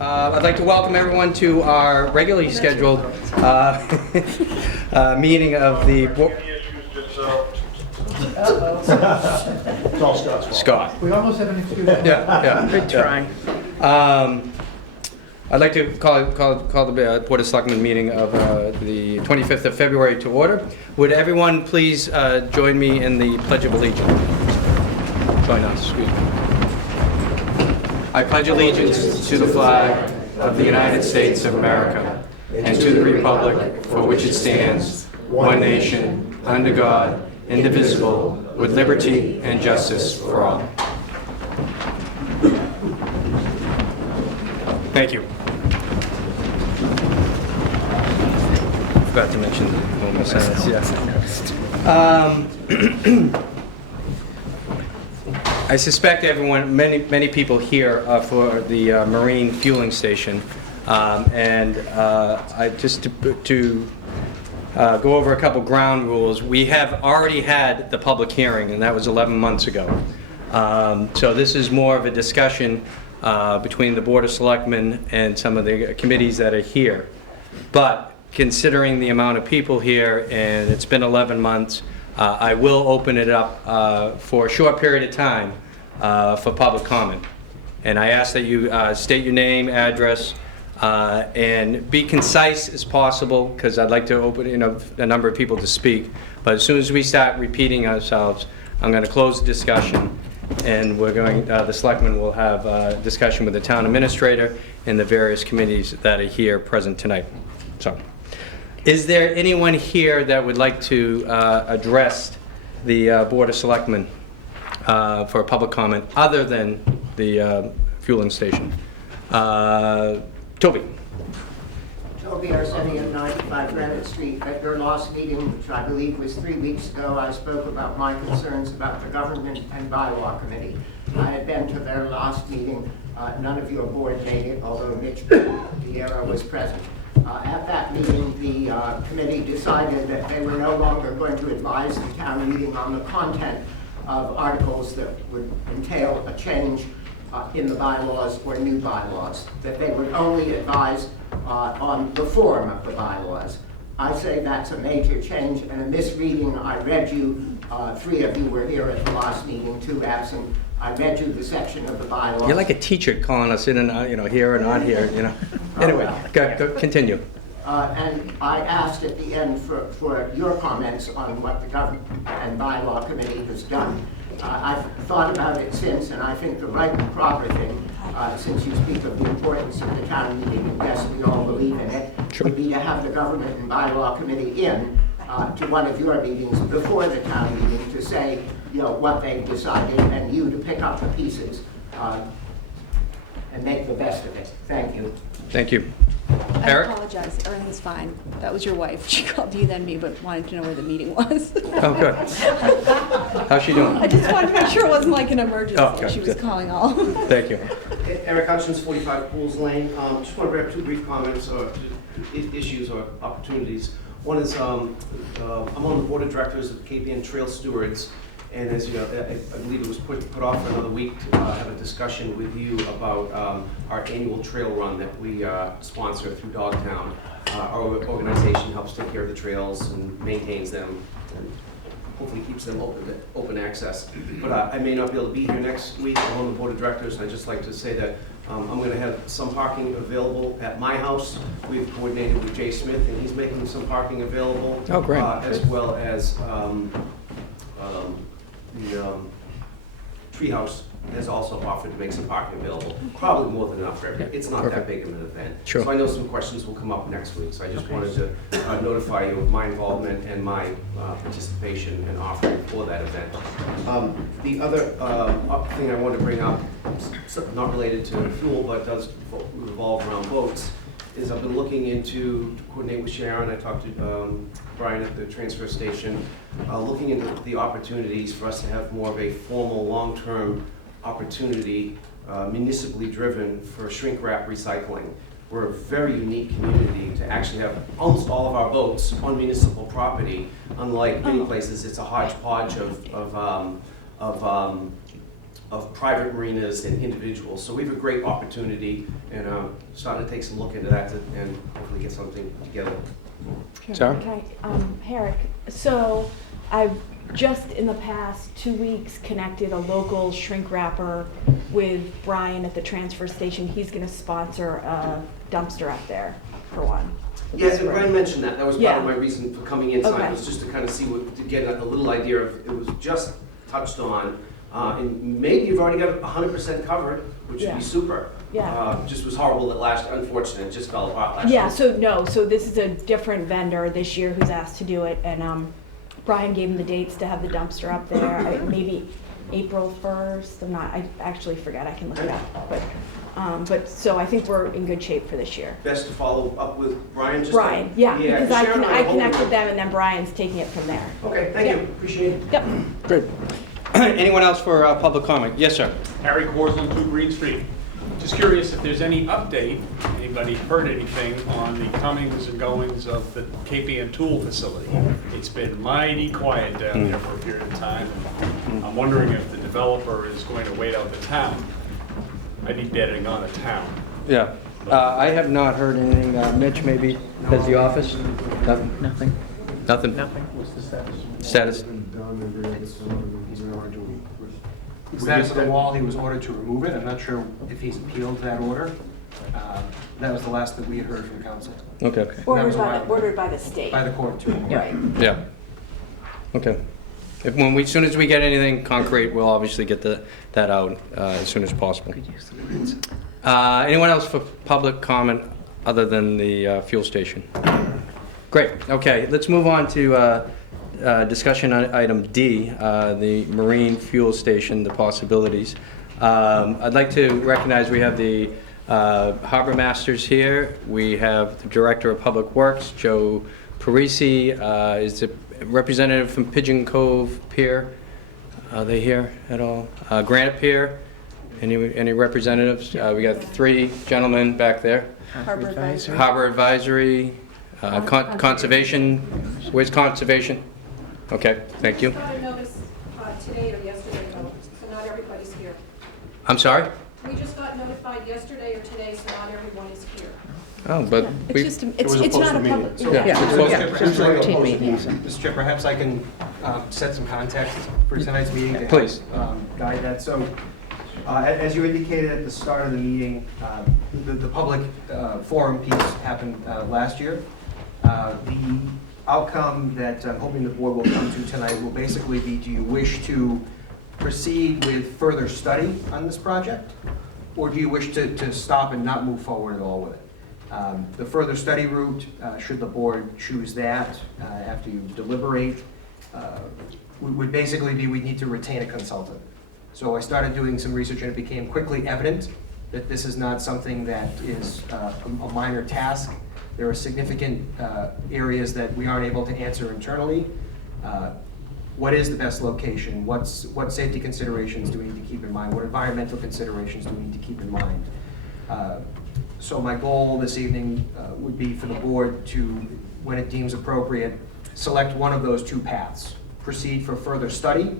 I'd like to welcome everyone to our regularly scheduled meeting of the board. It's all Scott's fault. Scott. We almost have an excuse. Yeah. Good try. I'd like to call the Board of Selectmen meeting of the 25th of February to order. Would everyone please join me in the Pledge of Allegiance? Join us. Excuse me. I pledge allegiance to the flag of the United States of America and to the republic for which it stands, one nation, under God, indivisible, with liberty and justice for all. Thank you. Forgot to mention the moment of silence, yes. I suspect everyone, many people here for the marine fueling station, and I just to go over a couple ground rules. We have already had the public hearing, and that was 11 months ago. So this is more of a discussion between the Board of Selectmen and some of the committees that are here. But considering the amount of people here, and it's been 11 months, I will open it up for a short period of time for public comment. And I ask that you state your name, address, and be concise as possible, because I'd like to open a number of people to speak. But as soon as we start repeating ourselves, I'm going to close the discussion, and we're going. The selectmen will have a discussion with the town administrator and the various committees that are here present tonight. So. Is there anyone here that would like to address the Board of Selectmen for a public comment other than the fueling station? Toby. Toby Arsetti at 95 Granite Street. At your last meeting, which I believe was 3 weeks ago, I spoke about my concerns about the Government and Bylaw Committee. I had been to their last meeting. None of your board made it, although Mitch Vieira was present. At that meeting, the committee decided that they were no longer going to advise the town meeting on the content of articles that would entail a change in the bylaws or new bylaws, that they would only advise on the form of the bylaws. I say that's a major change and a misreading. I read you, 3 of you were here at the last meeting, 2 absent. I read you the section of the bylaws. You're like a teacher calling us in and here and not here. Anyway, go continue. And I asked at the end for your comments on what the Government and Bylaw Committee has done. I've thought about it since, and I think the right and proper thing, since you speak of the importance of the town meeting, and yes, we all believe in it, Sure. would be to have the Government and Bylaw Committee in to one of your meetings before the town meeting to say, what they've decided, and you to pick up the pieces and make the best of it. Thank you. Thank you. I Eric? apologize. Everything's fine. That was your wife. She called you then me, but wanted to know where the meeting was. Oh, good. How's she doing? I just wanted to make sure it wasn't like an emergency. Oh, okay, She was good. calling all. Thank you. Eric Hutchins, 45 Pools Lane. Just want to bring up 2 brief comments or issues or opportunities. One is I'm on the board of directors of KPN Trail Stewards, and as you know, I believe it was put off for another week to have a discussion with you about our annual trail run that we sponsor through Dogtown. Our organization helps take care of the trails and maintains them, and hopefully keeps them open access. But I may not be able to be here next week. I'm on the board of directors, and I'd just like to say that I'm going to have some parking available at my house. We've coordinated with Jay Smith, and he's making some parking available. Oh, great. As well as the Treehouse has also offered to make some parking available. Probably more than enough for everybody. It's not that big of an event. Sure. So I know some questions will come up next week, so I just wanted to notify you of my involvement and my participation and offering for that event. The other thing I wanted to bring up, not related to fuel, but does revolve around boats, is I've been looking into, to coordinate with Sharon, I talked to Brian at the transfer station, looking into the opportunities for us to have more of a formal, long-term opportunity, municipally driven, for shrink wrap recycling. We're a very unique community to actually have almost all of our boats on municipal property. Unlike many places, it's a hodgepodge of of private marinas and individuals. So we have a great opportunity, and starting to take some look into that and hopefully get something together. Sarah? Okay, Herrick, so I've just in the past 2 weeks connected a local shrink wrapper with Brian at the transfer station. He's gonna sponsor a dumpster up there for one. Yes, and Brian mentioned that. That was part Yeah. of my reason for coming in tonight, Okay. was just to kind of see to get a little idea of, it was just touched on. And maybe you've already got 100% covered, which would Yeah. be super. Yeah. Just was horrible that unfortunate, it just fell apart last year. Yeah, so this is a different vendor this year who's asked to do it, and Brian gave him the dates to have the dumpster up there, maybe April 1st, I actually forget, I can look it up, but so I think we're in good shape for this year. Best to follow up with Brian? Just Brian, yeah, because Sharon and I are holding connected it. them, and then Brian's taking it from there. Okay, thank Yeah. you, appreciate it. Yep. Great. Anyone else for public comment? Yes, sir. Harry Corzine, 2 Green Street. Just curious if there's any update, anybody heard anything on the comings and goings of the KPN Tool facility? It's been mighty quiet down there for a period of time. I'm wondering if the developer is going to wait out the town. I'd be betting on a town. Yeah. I have not heard anything. Mitch, maybe, has the office? Nothing? Nothing. Nothing? Nothing. Status? The status of the wall, he was ordered to remove it. I'm not sure if he's appealed that order. That was the last that we had heard from council. Okay. That was a while ago. Ordered by the state. By the court, too. Right. Yeah. Okay. As soon as we get anything concrete, we'll obviously get that out as soon as possible. Anyone else for public comment other than the fuel station? Great. Okay, let's move on to discussion on item D, the marine fuel station, the possibilities. I'd like to recognize we have the harbor masters here. We have the director of public works, Joe Parisi, is the representative from Pigeon Cove Pier. Are they here at all? Granite Pier, any representatives? We got 3 gentlemen back there. Harbor Advisory. Harbor Advisory, Conservation, where's Conservation? Okay, thank you. Got a notice today or yesterday, though, so not everybody's here. I'm sorry? We just got notified yesterday or today, so not everyone is here. Oh, but It's we, just, it's not a public. Yeah. Routine meetings. Mr. Chair, perhaps I can set some context for tonight's meeting to help Please. guide that. So, as you indicated at the start of the meeting, the public forum piece happened last year. The outcome that I'm hoping the board will come to tonight will basically be, do you wish to proceed with further study on this project? Or do you wish to stop and not move forward at all with it? The further study route, should the board choose that after you deliberate, would basically be we need to retain a consultant. So I started doing some research and it became quickly evident that this is not something that is a minor task. There are significant areas that we aren't able to answer internally. What is the best location? What safety considerations do we need to keep in mind? What environmental considerations do we need to keep in mind? So my goal this evening would be for the board to, when it deems appropriate, select one of those 2 paths. Proceed for further study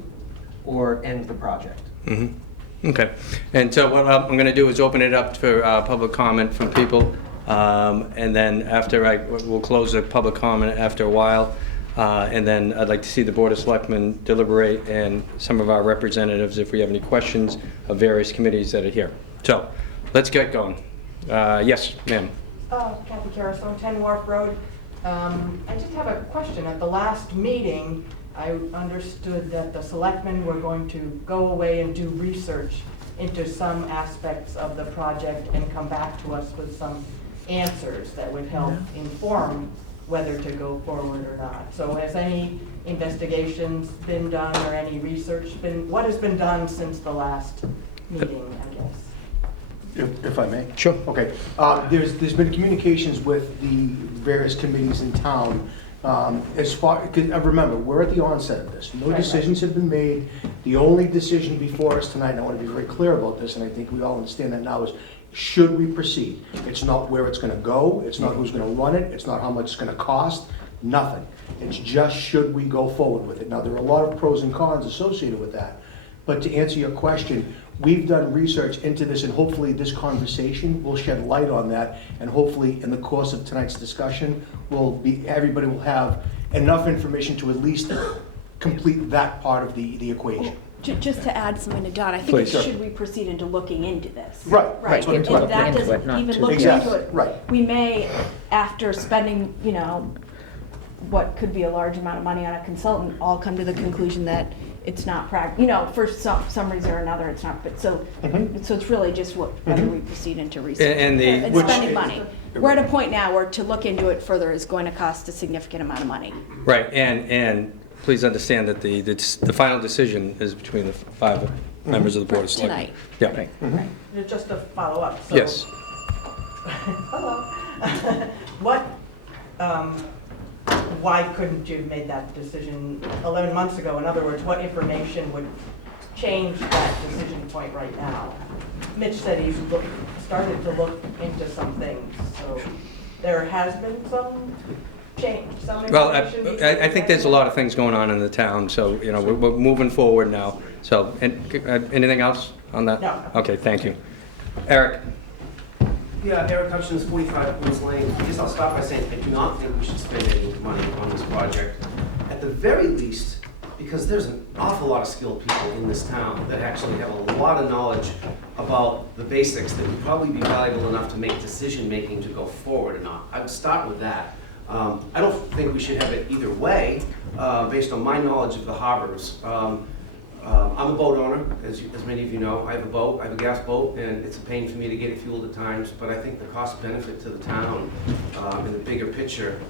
or end the project. Mm-hmm. Okay. And so what I'm going to do is open it up for public comment from people. And then after we'll close the public comment after a while. And then I'd like to see the Board of Selectmen deliberate and some of our representatives if we have any questions of various committees that are here. So let's get going. Yes, ma'am. Kathy Carasone, 10 Wharf Road. I just have a question. At the last meeting, I understood that the selectmen were going to go away and do research into some aspects of the project and come back to us with some answers that would help inform whether to go forward or not. So has any investigations been done or any research what has been done since the last meeting, I guess? If I may? Sure. Okay. There's been communications with the various committees in town. As far, remember, we're at the onset of this. No decisions have been made. The only decision before us tonight, and I want to be very clear about this, and I think we all understand that now, is should we proceed? It's not where it's going to go. It's not who's going to run it. It's not how much it's going to cost. Nothing. It's just should we go forward with it. Now, there are a lot of pros and cons associated with that. But to answer your question, we've done research into this, and hopefully this conversation will shed light on that, and hopefully in the course of tonight's discussion, everybody will have enough information to at least complete that part of the equation. Just to add something to Don, I think Please, sure. should we proceed into looking into this? Right. Right, That's what I'm if talking that into it, doesn't not even to- look Exactly, into it. right. We may, after spending, what could be a large amount of money on a consultant, all come to the conclusion that it's not for some reason or another, it's not, but so it's really just whether we proceed into research. And And which- spending money. We're at a point now where to look into it further is going to cost a significant amount of money. Right, and please understand that the final decision is between the 5 members of the Board of Selectmen. Tonight. Yeah. Just to follow up, so. Yes. Hello. What, why couldn't you have made that decision 11 months ago? In other words, what information would change that decision point right now? Mitch said he's started to look into some things, so there has been some change, some Well, information. I think there's a lot of things going on in the town, so, we're moving forward now. So, anything else on that? No. Okay, thank you. Eric? Yeah, Eric Hutchins, 45 Queens Lane. I guess I'll start by saying I do not think we should spend any money on this project. At the very least, because there's an awful lot of skilled people in this town that actually have a lot of knowledge about the basics that would probably be valuable enough to make decision-making to go forward or not. I would start with that. I don't think we should have it either way, based on my knowledge of the harbors. I'm a boat owner, as many of you know. I have a boat, I have a gas boat, and it's a pain for me to get it fueled at times, but I think the cost benefit to the town, in the bigger picture,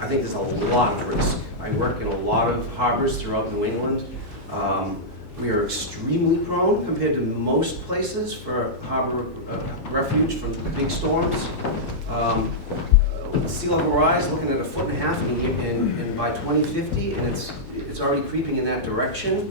I think there's a lot of risk. I work in a lot of harbors throughout New England. We are extremely prone compared to most places for harbor refuge from big storms. Sea level rise, looking at 1.5 feet and by 2050, and it's already creeping in that direction.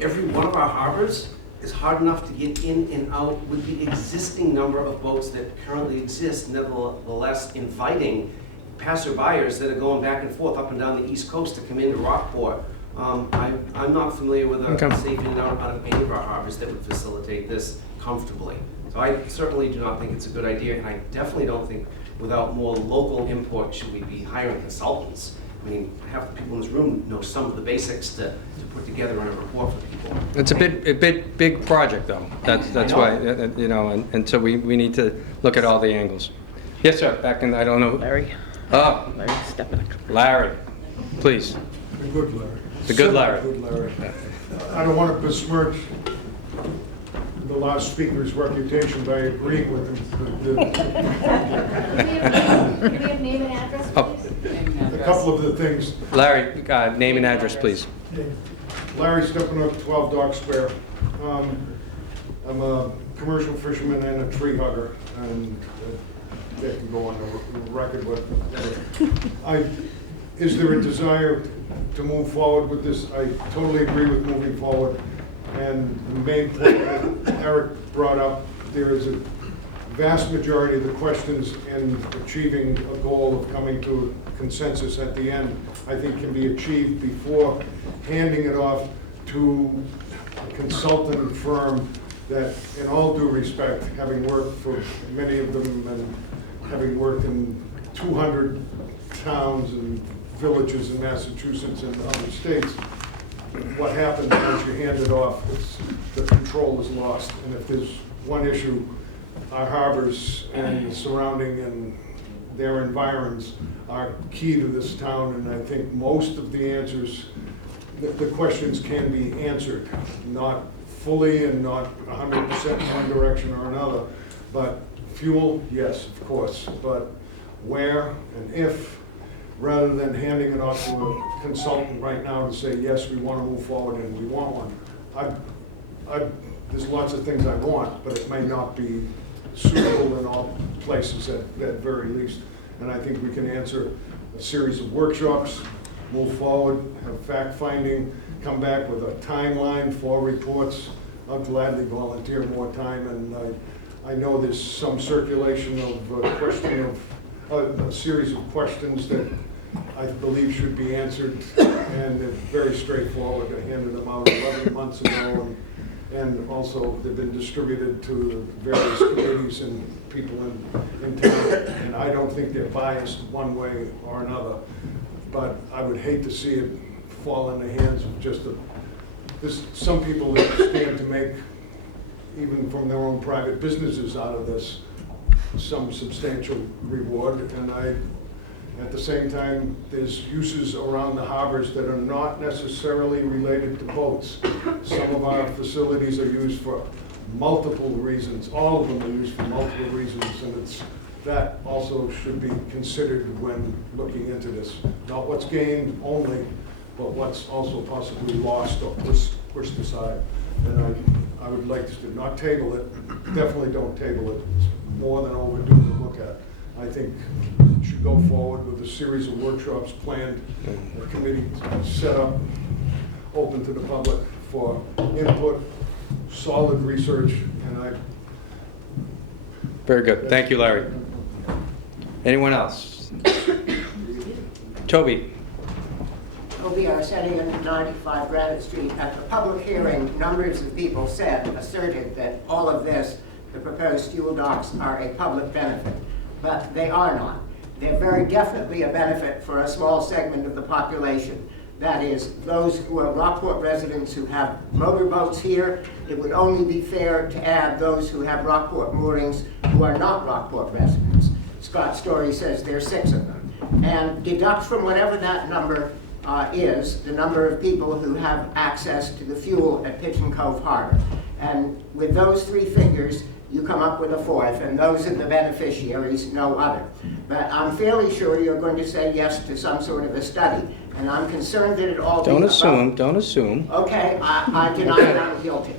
Every one of our harbors is hard enough to get in and out with the existing number of boats that currently exist, nevertheless inviting passerbyers that are going back and forth up and down the East Coast to come into Rockport. I'm not familiar with a safe in and out of any of our harbors that would facilitate this comfortably. So I certainly do not think it's a good idea, and I definitely don't think without more local input should we be hiring consultants. I mean, half the people in this room know some of the basics to put together in a report for people. It's a big project, though. That's why, and so we need to look at all the angles. Yes, sir, back in, I don't know. Larry? Oh, Larry, step back. Larry, please. The good Larry. The good Larry. Good Larry. I don't want to besmirch the last speaker's reputation by agreeing with him. Can we have name and address, Oh. please? A couple of the things. Larry, name and address, please. Larry Stepanuck, 12 Dock Square. I'm a commercial fisherman and a tree hugger, and that can go on the record, but is there a desire to move forward with this? I totally agree with moving forward. And the main point that Eric brought up, there is a vast majority of the questions in achieving a goal of coming to a consensus at the end, I think can be achieved before handing it off to a consultant firm that, in all due respect, having worked for many of them and having worked in 200 towns and villages in Massachusetts and other states, what happens once you hand it off, the control is lost. And if there's one issue, our harbors and the surrounding and their environs are key to this town, and I think most of the answers, the questions can be answered, not fully and not 100% in one direction or another, but fuel, yes, of course, but where and if, rather than handing it off to a consultant right now to say, yes, we want to move forward and we want one. There's lots of things I want, but it may not be suitable in all places at very least. And I think we can answer a series of workshops, move forward, have fact-finding, come back with a timeline for reports. I'll gladly volunteer more time, and I know there's some circulation of a series of questions that I believe should be answered, and they're very straightforward. I handed them out 11 months ago, and also they've been distributed to the various committees and people in town, and I don't think they're biased one way or another, but I would hate to see it fall in the hands of just some people that stand to make, even from their own private businesses out of this, some substantial reward. And at the same time, there's uses around the harbors that are not necessarily related to boats. Some of our facilities are used for multiple reasons. All of them are used for multiple reasons, and that also should be considered when looking into this. Not what's gained only, but what's also possibly lost or pushed aside. And I would like to not table it. Definitely don't table it. It's more than overdue to look at. I think it should go forward with a series of workshops planned, a committee set up, open to the public for input, solid research, and Very good. Thank you, Larry. Anyone else? Toby? Toby Arsenault, 95 Granite Street. At the public hearing, numbers of people asserted that all of this, the proposed fuel docks, are a public benefit, but they are not. They're very definitely a benefit for a small segment of the population. That is, those who are Rockport residents who have motorboats here. It would only be fair to add those who have Rockport moorings who are not Rockport residents. Scott Story says there are 6 of them. And deduct from whatever that number is the number of people who have access to the fuel at Pigeon Cove Harbor. And with those 3 figures, you come up with a 4th, and those are the beneficiaries, no other. But I'm fairly sure you're going to say yes to some sort of a study, and I'm concerned that it all Don't assume. Okay, I deny that I'm guilty,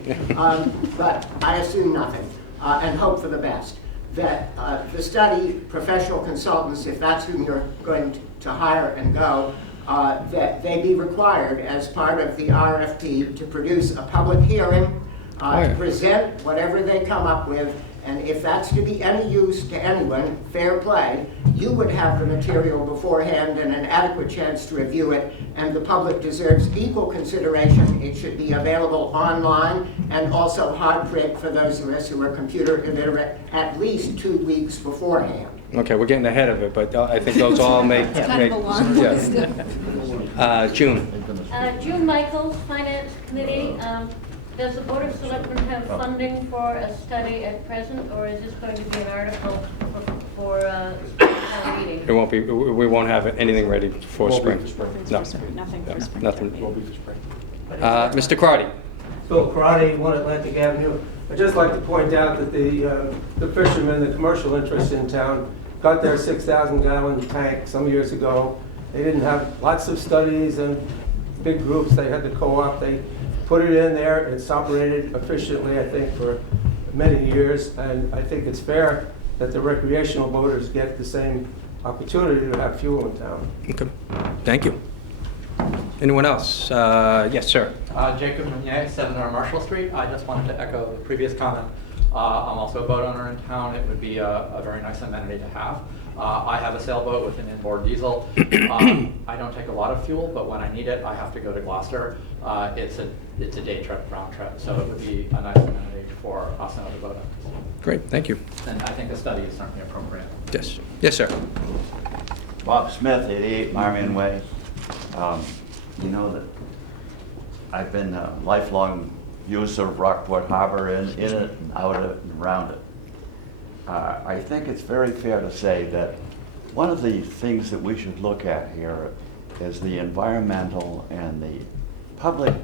but I assume nothing and hope for the best. That the study, professional consultants, if that's whom you're going to hire and go, that they be required as part of the RFP to produce a public hearing, to present whatever they come up with, and if that's to be any use to anyone, fair play, you would have the material beforehand and an adequate chance to review it, and the public deserves equal consideration. It should be available online and also hard print for those of us who are computer illiterate at least 2 weeks beforehand. Okay, we're getting ahead of it, but I think those all make... It's kind of a long list. June. June Michaels, Finance Committee. Does the Board of Selectmen have funding for a study at present, or is this going to be an article for town meeting? It won't be. We won't have anything ready for spring. No. Nothing for spring. Nothing. town meeting. Mr. Crotty. Phil Crotty, 1 Atlantic Avenue. I'd just like to point out that the fishermen, the commercial interests in town, got their 6,000-gallon tank some years ago. They didn't have lots of studies and big groups. They had the co-op. They put it in there. It's operated efficiently, I think, for many years. And I think it's fair that the recreational boaters get the same opportunity to have fuel in town. Okay. Thank you. Anyone else? Yes, sir. Jacob Meunier, 7 Marshall Street. I just wanted to echo the previous comment. I'm also a boat owner in town. It would be a very nice amenity to have. I have a sailboat with an inboard diesel. I don't take a lot of fuel, but when I need it, I have to go to Gloucester. It's a day trip, round trip, so it would be a nice amenity for us and other boat owners. Great, thank you. And I think the study is certainly appropriate. Yes. Yes, sir. Bob Smith, 88 Marmion Way. You know that I've been a lifelong user of Rockport Harbor, in it and out of it and around it. I think it's very fair to say that one of the things that we should look at here is the environmental and the public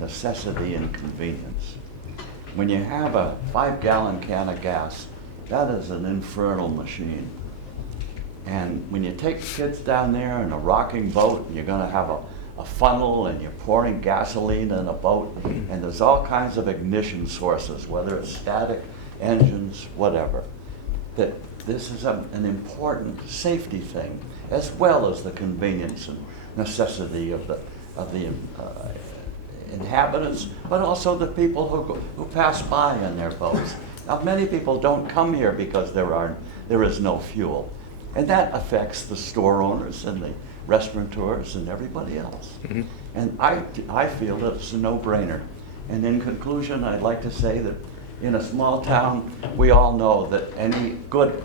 necessity and convenience. When you have a 5-gallon can of gas, that is an infernal machine. And when you take kids down there in a rocking boat, you're going to have a funnel and you're pouring gasoline in a boat, and there's all kinds of ignition sources, whether it's static engines, whatever. That this is an important safety thing, as well as the convenience and necessity of the inhabitants, but also the people who pass by in their boats. Now, many people don't come here because there is no fuel, and that affects the store owners and restaurateurs and everybody else. And I feel that it's a no-brainer. And in conclusion, I'd like to say that in a small town, we all know that any good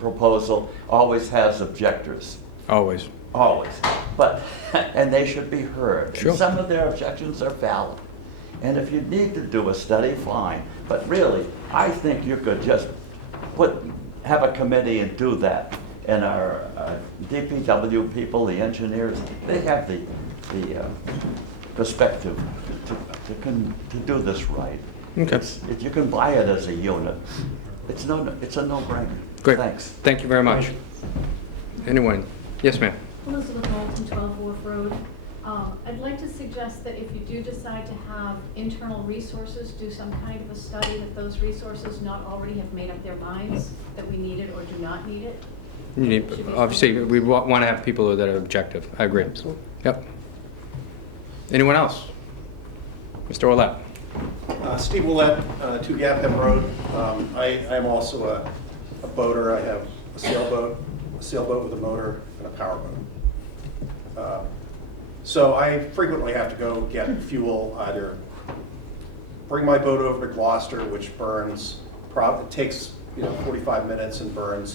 proposal always has objectors. Always. Always. But, and they should be heard. Sure. And some of their objections are valid. And if you need to do a study, fine. But really, I think you could just have a committee and do that. And our DPW people, the engineers, they have the perspective to do this right. Okay. You can buy it as a unit. It's a no-brainer. Great. Thanks. Thank you very much. Anyone? Yes, ma'am. Elizabeth Walton, 12 Wharf Road. I'd like to suggest that if you do decide to have internal resources, do some kind of a study that those resources not already have made up their minds that we need it or do not need it. Obviously, we want to have people that are objective. I agree. Yep. Anyone else? Mr. Ouellette. Steve Ouellette, 2 Gapham Road. I am also a boater. I have a sailboat with a motor and a powerboat. So I frequently have to go get fuel, either bring my boat over to Gloucester, which burns, it takes 45 minutes and burns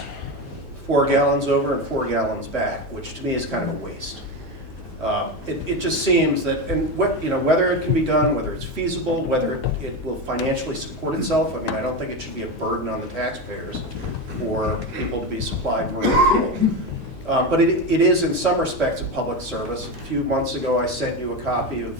4 gallons over and 4 gallons back, which to me is kind of a waste. It just seems that, and whether it can be done, whether it's feasible, whether it will financially support itself. I mean, I don't think it should be a burden on the taxpayers for people to be supplied marine fuel. But it is in some respects a public service. A few months ago, I sent you a copy of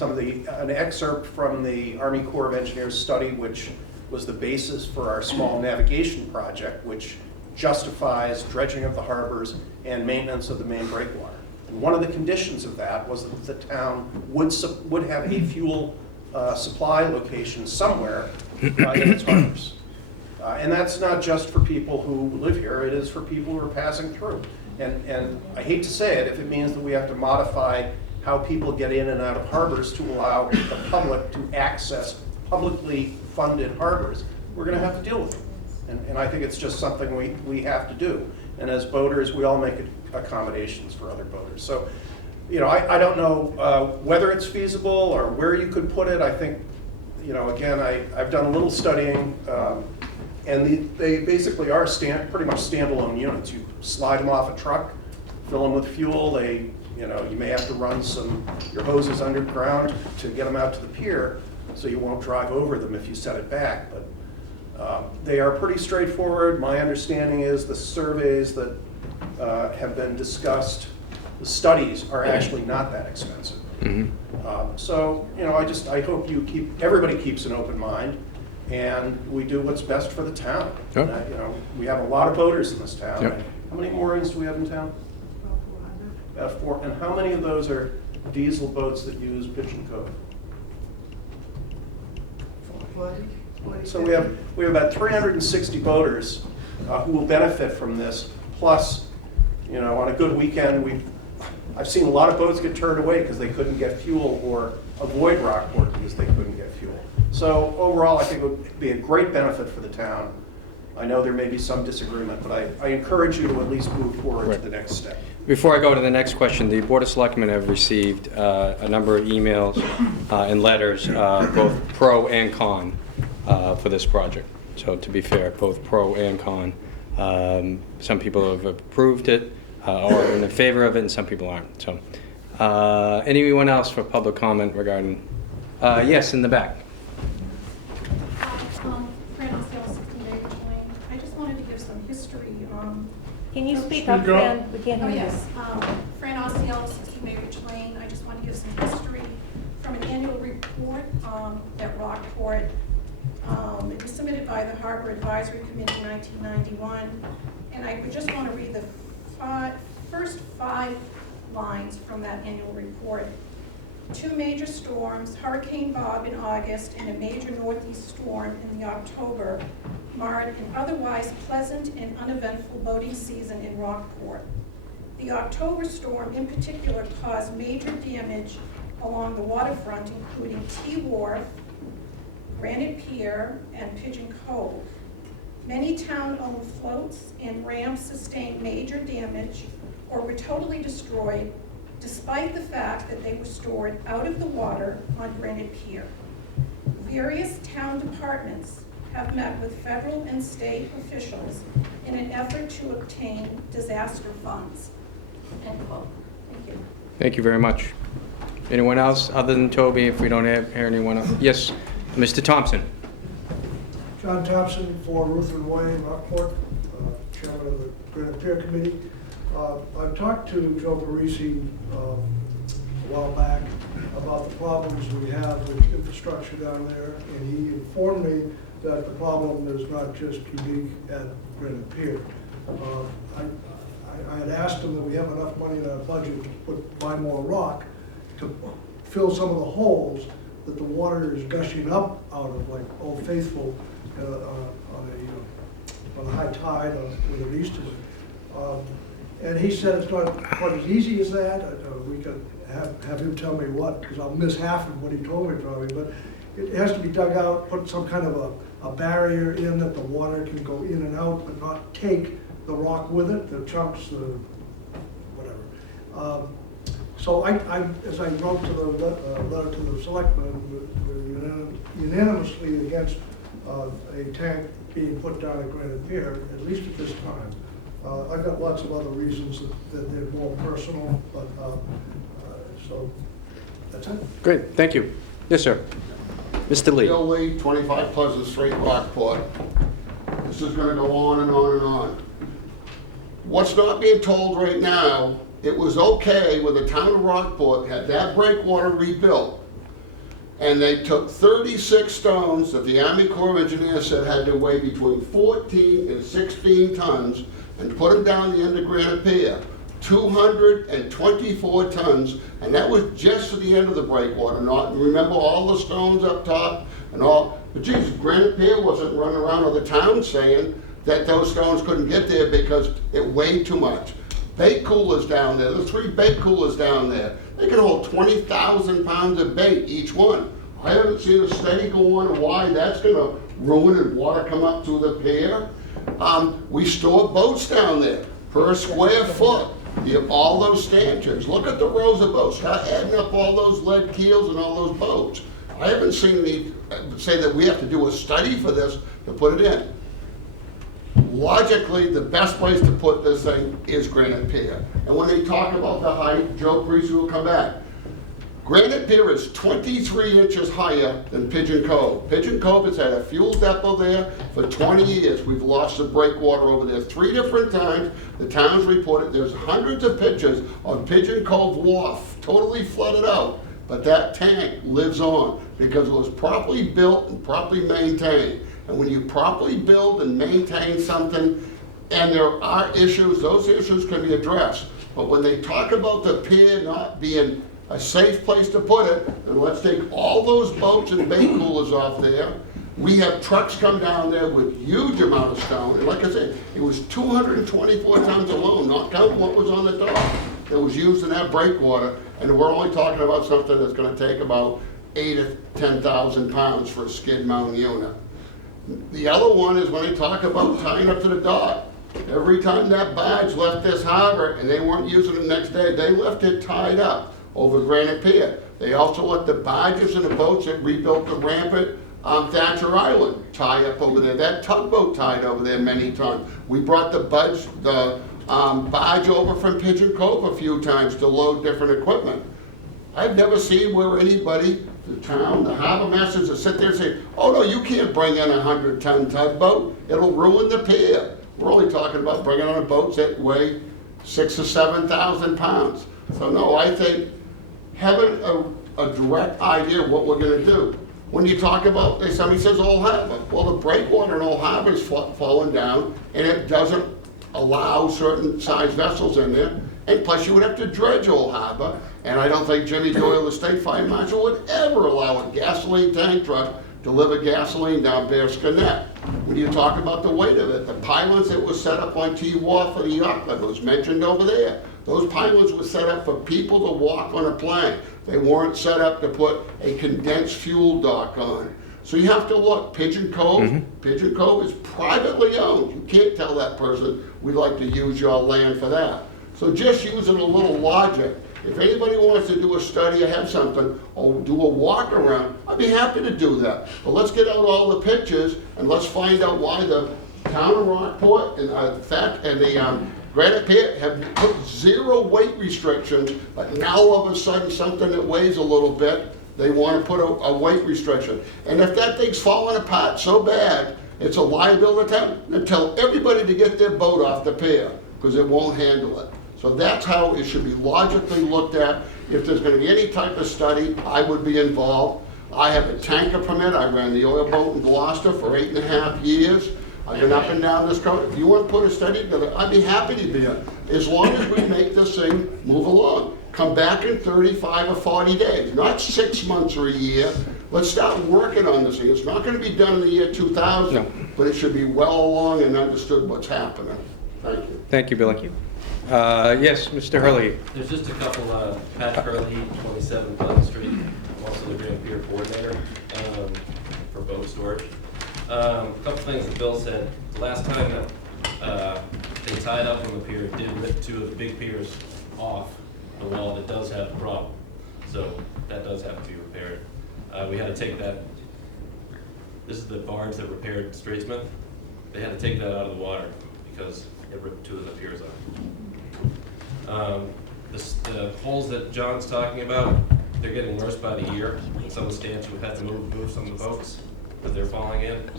an excerpt from the Army Corps of Engineers study, which was the basis for our small navigation project, which justifies dredging of the harbors and maintenance of the main breakwater. And one of the conditions of that was that the town would have a fuel supply location somewhere in its harbors. And that's not just for people who live here, it is for people who are passing through. And I hate to say it, if it means that we have to modify how people get in and out of harbors to allow the public to access publicly funded harbors, we're going to have to deal with it. And I think it's just something we have to do. And as boaters, we all make accommodations for other boaters. So, I don't know whether it's feasible or where you could put it. I think, again, I've done a little studying, and they basically are pretty much standalone units. You slide them off a truck, fill them with fuel. You may have to run your hoses underground to get them out to the pier, so you won't drive over them if you set it back. But they are pretty straightforward. My understanding is the surveys that have been discussed, the studies are actually not that expensive. So, I hope everybody keeps an open mind, and we do what's best for the town. Yep. We have a lot of boaters in this town. Yep. How many moorings do we have in town? About 400. And how many of those are diesel boats that use Pigeon Cove? So we have about 360 boaters who will benefit from this. Plus, on a good weekend, I've seen a lot of boats get turned away because they couldn't get fuel or avoid Rockport because they couldn't get fuel. So overall, I think it would be a great benefit for the town. I know there may be some disagreement, but I encourage you to at least move forward to the next step. Before I go to the next question, the Board of Selectmen have received a number of emails and letters, both pro and con, for this project. So to be fair, both pro and con. Some people have approved it or are in favor of it, and some people aren't. So, anyone else for public comment regarding? Yes, in the back. I just wanted to give some history. Can you speak up, Fran? We can't hear you. Yes. Fran Osceola, 60 Mayridge Lane. I just want to give some history from an annual report at Rockport. It was submitted by the Harbor Advisory Committee in 1991, and I would just want to read the first 5 lines from that annual report. 2 major storms, Hurricane Bob in August and a major northeast storm in the October, marred an otherwise pleasant and uneventful boating season in Rockport. The October storm in particular caused major damage along the waterfront, including T Wharf, Granite Pier, and Pigeon Cove. Many town-owned floats and ramps sustained major damage, or were totally destroyed, despite the fact that they were stored out of the water on Granite Pier. Various town departments have met with federal and state officials in an effort to obtain disaster funds. End quote. Thank you. Thank you very much. Anyone else other than Toby, if we don't hear anyone else? Yes, Mr. Thompson. John Thompson for Lutheran Way in Rockport, chairman of the Granite Pier Committee. I've talked to Joe Barisi a while back about the problems we have with infrastructure down there, and he informed me that the problem is not just unique at Granite Pier. I had asked him that we have enough money in our budget to buy more rock to fill some of the holes that the water is gushing up out of, like Old Faithful on a high tide with an Easter. And he said it's not quite as easy as that. We could have him tell me what, because I'll miss half of what he told me probably, but it has to be dug out, put some kind of a barrier in that the water can go in and out, but not take the rock with it, the chunks, the whatever. So as I wrote to the letter to the selectmen, we're unanimously against a tank being put down at Granite Pier, at least at this time. I've got lots of other reasons that they're more personal, but so that's it. Great, thank you. Yes, sir. Mr. Lee. Bill Lee, 25 Pleasant Street, Rockport. This is going to go on and on and on. What's not being told right now, it was okay when the town of Rockport had that breakwater rebuilt, and they took 36 stones that the Army Corps of Engineers said had to weigh between 14 and 16 tons and put them down the end of Granite Pier. 224 tons, and that was just to the end of the breakwater. Not remember all the stones up top and all. But geez, Granite Pier wasn't running around other towns saying that those stones couldn't get there because it weighed too much. Bait coolers down there, the 3 bait coolers down there, they can hold 20,000 pounds of bait each one. I haven't seen a study go on why that's going to ruin and water come up to the pier. We store boats down there per square foot. You have all those stanchions. Look at the rows of boats. Start adding up all those lead keels and all those boats. I haven't seen any say that we have to do a study for this to put it in. Logically, the best place to put this thing is Granite Pier. And when they talk about the height, Joe Priest will come back. Granite Pier is 23 inches higher than Pigeon Cove. Pigeon Cove has had a fuel depot there for 20 years. We've lost the breakwater over there 3 different times. The town's reported there's hundreds of pictures of Pigeon Cove Wharf totally flooded out. But that tank lives on because it was properly built and properly maintained. And when you properly build and maintain something, and there are issues, those issues can be addressed. But when they talk about the pier not being a safe place to put it, and let's take all those boats and bait coolers off there. We have trucks come down there with huge amount of stone, and like I said, it was 224 tons alone, not counting what was on the dock that was used in that breakwater, and we're only talking about something that's going to take about 8,000 to 10,000 pounds for a skid mount unit. The other one is when they talk about tying up to the dock. Every time that barge left this harbor and they weren't using it the next day, they left it tied up over Granite Pier. They also let the barges and the boats that rebuilt the ramp at Thatcher Island tie up over there. That tugboat tied over there many times. We brought the barge over from Pigeon Cove a few times to load different equipment. I've never seen where anybody, the town, the harbor masters that sit there and say, oh no, you can't bring in a 100-ton tugboat. It'll ruin the pier. We're only talking about bringing on boats that weigh 6,000 or 7,000 pounds. So no, I think having a direct idea of what we're going to do. When you talk about, somebody says Old Harbor. Well, the breakwater in Old Harbor is falling down, and it doesn't allow certain size vessels in there. And plus, you would have to dredge Old Harbor, and I don't think Jimmy Doyle, the state fire marshal, would ever allow a gasoline tank truck to deliver gasoline down Bearskin Neck. When you talk about the weight of it, the pylons that were set up on T Wharf for the yacht club was mentioned over there. Those pylons were set up for people to walk on a plank. They weren't set up to put a condensed fuel dock on. So you have to look, Pigeon Cove, Pigeon Cove is privately owned. You can't tell that person, we'd like to use your land for that. So just using a little logic, if anybody wants to do a study or have something, or do a walk around, I'd be happy to do that. But let's get out all the pictures and let's find out why the town of Rockport and the Granite Pier have put 0 weight restrictions, but now all of a sudden something that weighs a little bit, they want to put a weight restriction. And if that thing's falling apart so bad, it's a liability to town, then tell everybody to get their boat off the pier, because it won't handle it. So that's how it should be logically looked at. If there's going to be any type of study, I would be involved. I have a tanker permit. I ran the oil boat in Gloucester for 8.5 years. I've been up and down this coast. If you want to put a study together, I'd be happy to be in. As long as we make this thing move along. Come back in 35 or 40 days, not 6 months or a year. Let's start working on this thing. It's not going to be done in the year 2000, but it should be well along and understood what's happening. Thank you. Thank you, Billy. Yes, Mr. Hurley. There's just a couple, Pat Hurley, 27 Pleasant Street. I'm also the Grand Pier coordinator for boat storage. A couple things that Bill said. The last time that they tied up on the pier, did rip 2 of the big piers off the wall that does have a problem. So that does have to be repaired. We had to take that, this is the barge that repaired Straitsmouth. They had to take that out of the water because it ripped 2 of the piers off. The holes that John's talking about, they're getting worse by the year. In some stands, we've had to move some of the boats because they're falling in.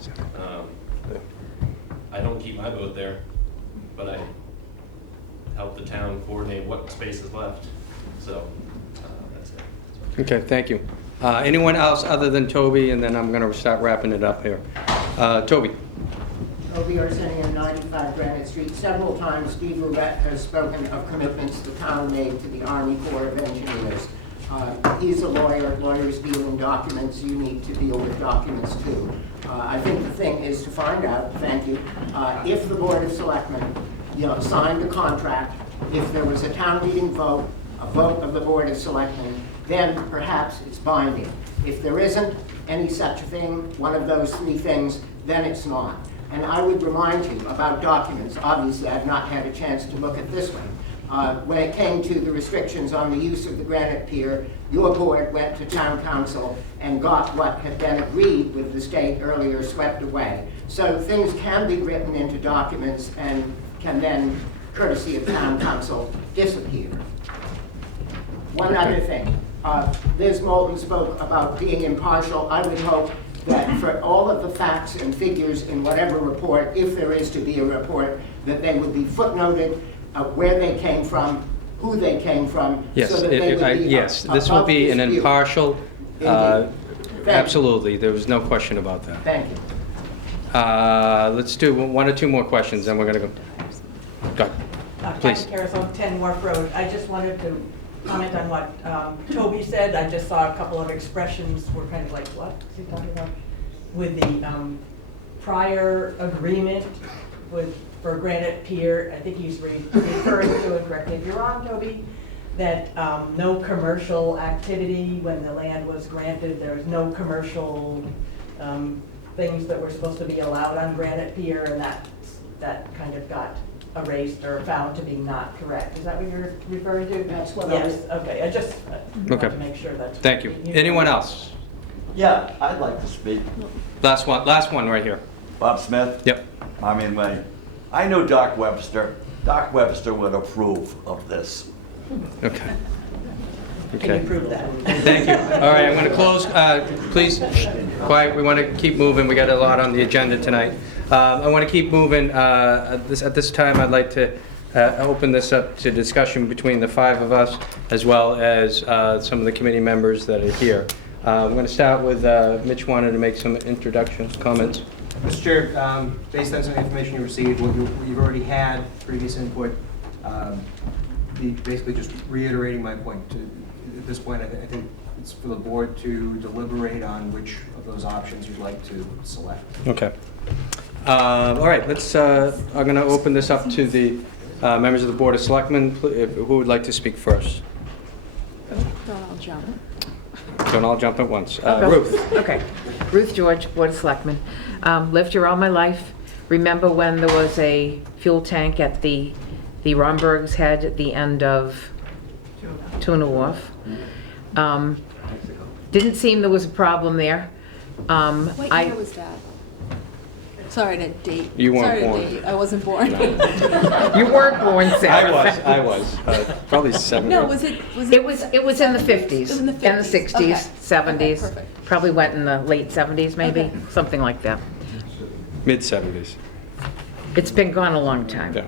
I don't keep my boat there, but I help the town coordinate what space is left. So that's it. Okay, thank you. Anyone else other than Toby, and then I'm going to start wrapping it up here. Toby. Toby Arsenian, 95 Granite Street. Several times Steve Roulette has spoken of commitments the town made to the Army Corps of Engineers. He's a lawyer. Lawyers deal in documents. You need to deal with documents too. I think the thing is to find out, thank you, if the Board of Selectmen signed a contract, if there was a town meeting vote, a vote of the Board of Selectmen, then perhaps it's binding. If there isn't any such thing, one of those 3 things, then it's not. And I would remind you about documents. Obviously, I've not had a chance to look at this one. When it came to the restrictions on the use of the Granite Pier, your board went to town council and got what had been agreed with the state earlier swept away. So things can be written into documents and can then, courtesy of town council, disappear. One other thing. Liz Moulton spoke about being impartial. I would hope that for all of the facts and figures in whatever report, if there is to be a report, that they would be footnoted, where they came from, who they came from. Yes, so that they would be yes, this will be an impartial, absolutely, there was no question about that. Thank you. Let's do 1 or 2 more questions, then we're going to go. Go ahead. Please. Carousel, 10 Wharf Road. I just wanted to comment on what Toby said. I just saw a couple of expressions were kind of like, what is he talking about? With the prior agreement for Granite Pier, I think he's referring to, and correct me if you're wrong, Toby, that no commercial activity when the land was granted. There's no commercial things that were supposed to be allowed on Granite Pier, and that kind of got erased or found to be not correct. Is that what you're referring to? That's what yes. Okay. I just want to make sure that's. Thank you. Anyone else? Yeah, I'd like to speak. Last one right here. Bob Smith? Yep. I know Doc Webster. Doc Webster would approve of this. Okay. Can you prove that? Thank you. All right, I'm going to close. Please, quiet. We want to keep moving. We got a lot on the agenda tonight. I want to keep moving. At this time, I'd like to open this up to discussion between the 5 of us, as well as some of the committee members that are here. I'm going to start with Mitch wanted to make some introduction comments. Mr. Chair, based on some information you received, what you've already had, previous input, basically just reiterating my point. At this point, I think it's for the board to deliberate on which of those options you'd like to select. Okay. All right, I'm going to open this up to the members of the Board of Selectmen. Who would like to speak first? Don't all jump. Don't all jump at once. Okay. Ruth. Okay. Ruth George, Board of Selectmen. Lived here all my life. Remember when there was a fuel tank at the the Rombergs had at the end of Tuna Wharf. Didn't seem there was a problem there. What year was that? Sorry to date. You weren't Sorry to born. date. I wasn't born. You weren't born, Sarah. I was, probably 70. No, It was in the 50s, It was in the and the 50s. 60s, Okay. 70s. Okay, perfect. Probably went in the late 70s, maybe, Okay. something like that. Mid-70s. It's been gone a long time. Yeah.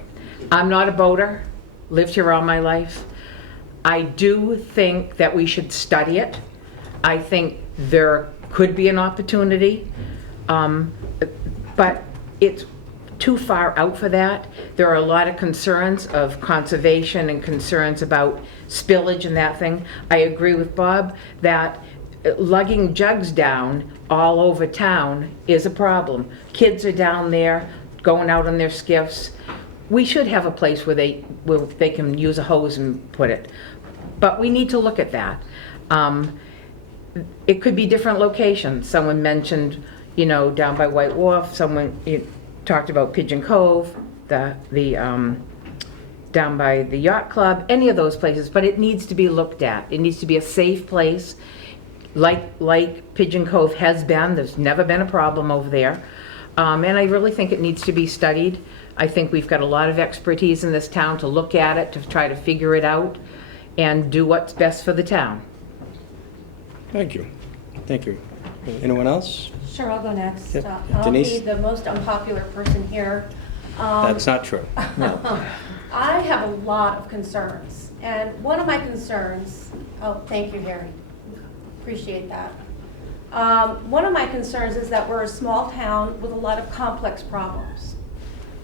I'm not a boater, lived here all my life. I do think that we should study it. I think there could be an opportunity, but it's too far out for that. There are a lot of concerns of conservation and concerns about spillage and that thing. I agree with Bob that lugging jugs down all over town is a problem. Kids are down there going out on their skiffs. We should have a place where they can use a hose and put it. But we need to look at that. It could be different locations. Someone mentioned, down by White Wharf. Someone talked about Pigeon Cove, down by the Yacht Club, any of those places. But it needs to be looked at. It needs to be a safe place, like Pigeon Cove has been. There's never been a problem over there. And I really think it needs to be studied. I think we've got a lot of expertise in this town to look at it, to try to figure it out, and do what's best for the town. Thank you. Thank you. Anyone else? Sure, I'll go next. Yep. I'll Denise? be the most unpopular person here. That's not true. I have a lot of concerns, and one of my concerns, oh, thank you, Harry. Appreciate that. One of my concerns is that we're a small town with a lot of complex problems.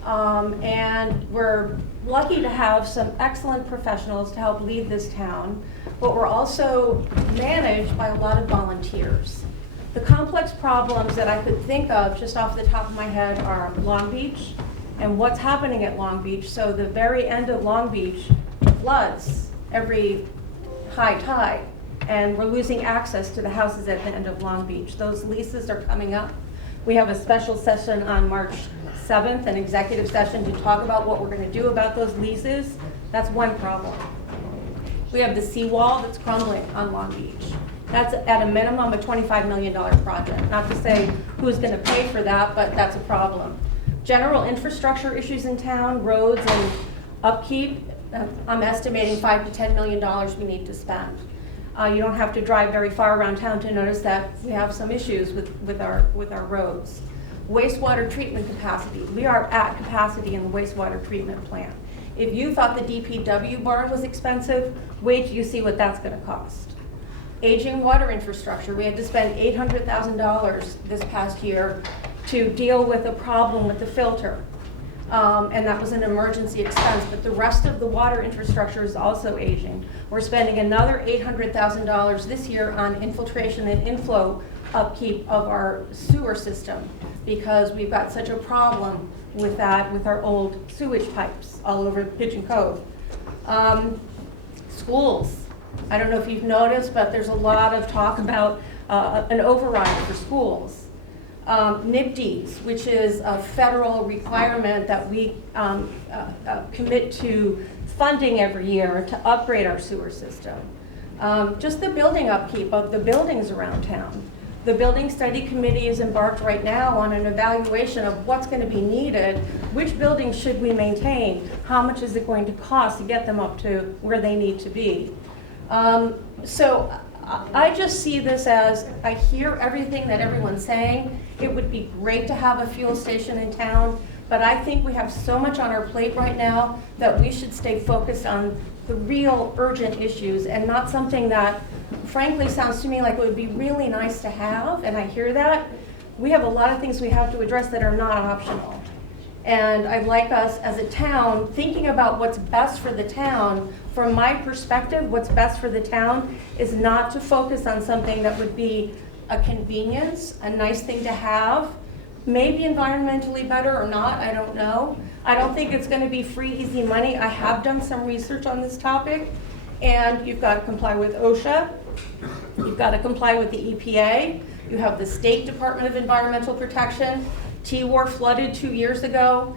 And we're lucky to have some excellent professionals to help lead this town, but we're also managed by a lot of volunteers. The complex problems that I could think of just off the top of my head are Long Beach and what's happening at Long Beach. So the very end of Long Beach floods every high tide, and we're losing access to the houses at the end of Long Beach. Those leases are coming up. We have a special session on March 7th, an executive session to talk about what we're going to do about those leases. That's one problem. We have the seawall that's crumbling on Long Beach. That's at a minimum a $25 million project. Not to say who's going to pay for that, but that's a problem. General infrastructure issues in town, roads and upkeep, I'm estimating $5 to $10 million we need to spend. You don't have to drive very far around town to notice that we have some issues with our roads. Wastewater treatment capacity. We are at capacity in the wastewater treatment plant. If you thought the DPW barn was expensive, wait till you see what that's going to cost. Aging water infrastructure. We had to spend $800,000 this past year to deal with a problem with the filter. And that was an emergency expense, but the rest of the water infrastructure is also aging. We're spending another $800,000 this year on infiltration and inflow upkeep of our sewer system because we've got such a problem with that with our old sewage pipes all over Pigeon Cove. Schools. I don't know if you've noticed, but there's a lot of talk about an override for schools. NIPDs, which is a federal requirement that we commit to funding every year to upgrade our sewer system. Just the building upkeep of the buildings around town. The Building Study Committee is embarked right now on an evaluation of what's going to be needed, which buildings should we maintain, how much is it going to cost to get them up to where they need to be. So I just see this as, I hear everything that everyone's saying. It would be great to have a fuel station in town, but I think we have so much on our plate right now that we should stay focused on the real urgent issues and not something that frankly sounds to me like it would be really nice to have, and I hear that. We have a lot of things we have to address that are not optional. And I'd like us as a town, thinking about what's best for the town, from my perspective, what's best for the town is not to focus on something that would be a convenience, a nice thing to have, maybe environmentally better or not, I don't know. I don't think it's going to be free, easy money. I have done some research on this topic, and you've got to comply with OSHA, you've got to comply with the EPA, you have the State Department of Environmental Protection. T-Wharf flooded 2 years ago.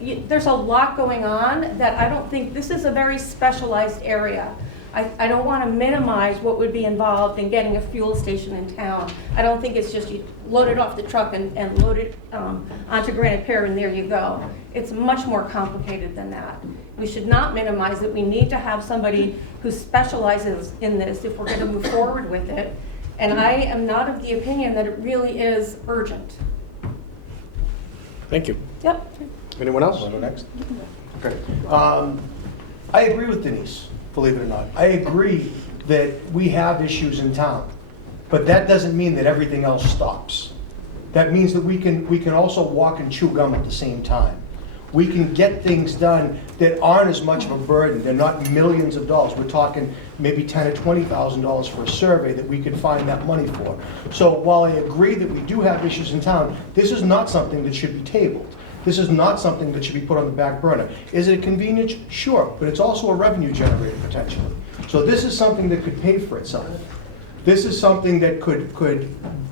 there's a lot going on that I don't think, this is a very specialized area. I don't want to minimize what would be involved in getting a fuel station in town. I don't think it's just you load it off the truck and load it onto Granite Pier and there you go. It's much more complicated than that. We should not minimize it. We need to have somebody who specializes in this if we're going to move forward with it. And I am not of the opinion that it really is urgent. Thank you. Yep. Anyone else? Wanna go next? Okay. I agree with Denise, believe it or not. I agree that we have issues in town, but that doesn't mean that everything else stops. That means that we can also walk and chew gum at the same time. We can get things done that aren't as much of a burden. They're not millions of dollars. We're talking maybe $10,000 or $20,000 for a survey that we could find that money for. So while I agree that we do have issues in town, this is not something that should be tabled. This is not something that should be put on the back burner. Is it a convenience? Sure, but it's also a revenue generator potentially. So this is something that could pay for itself. This is something that could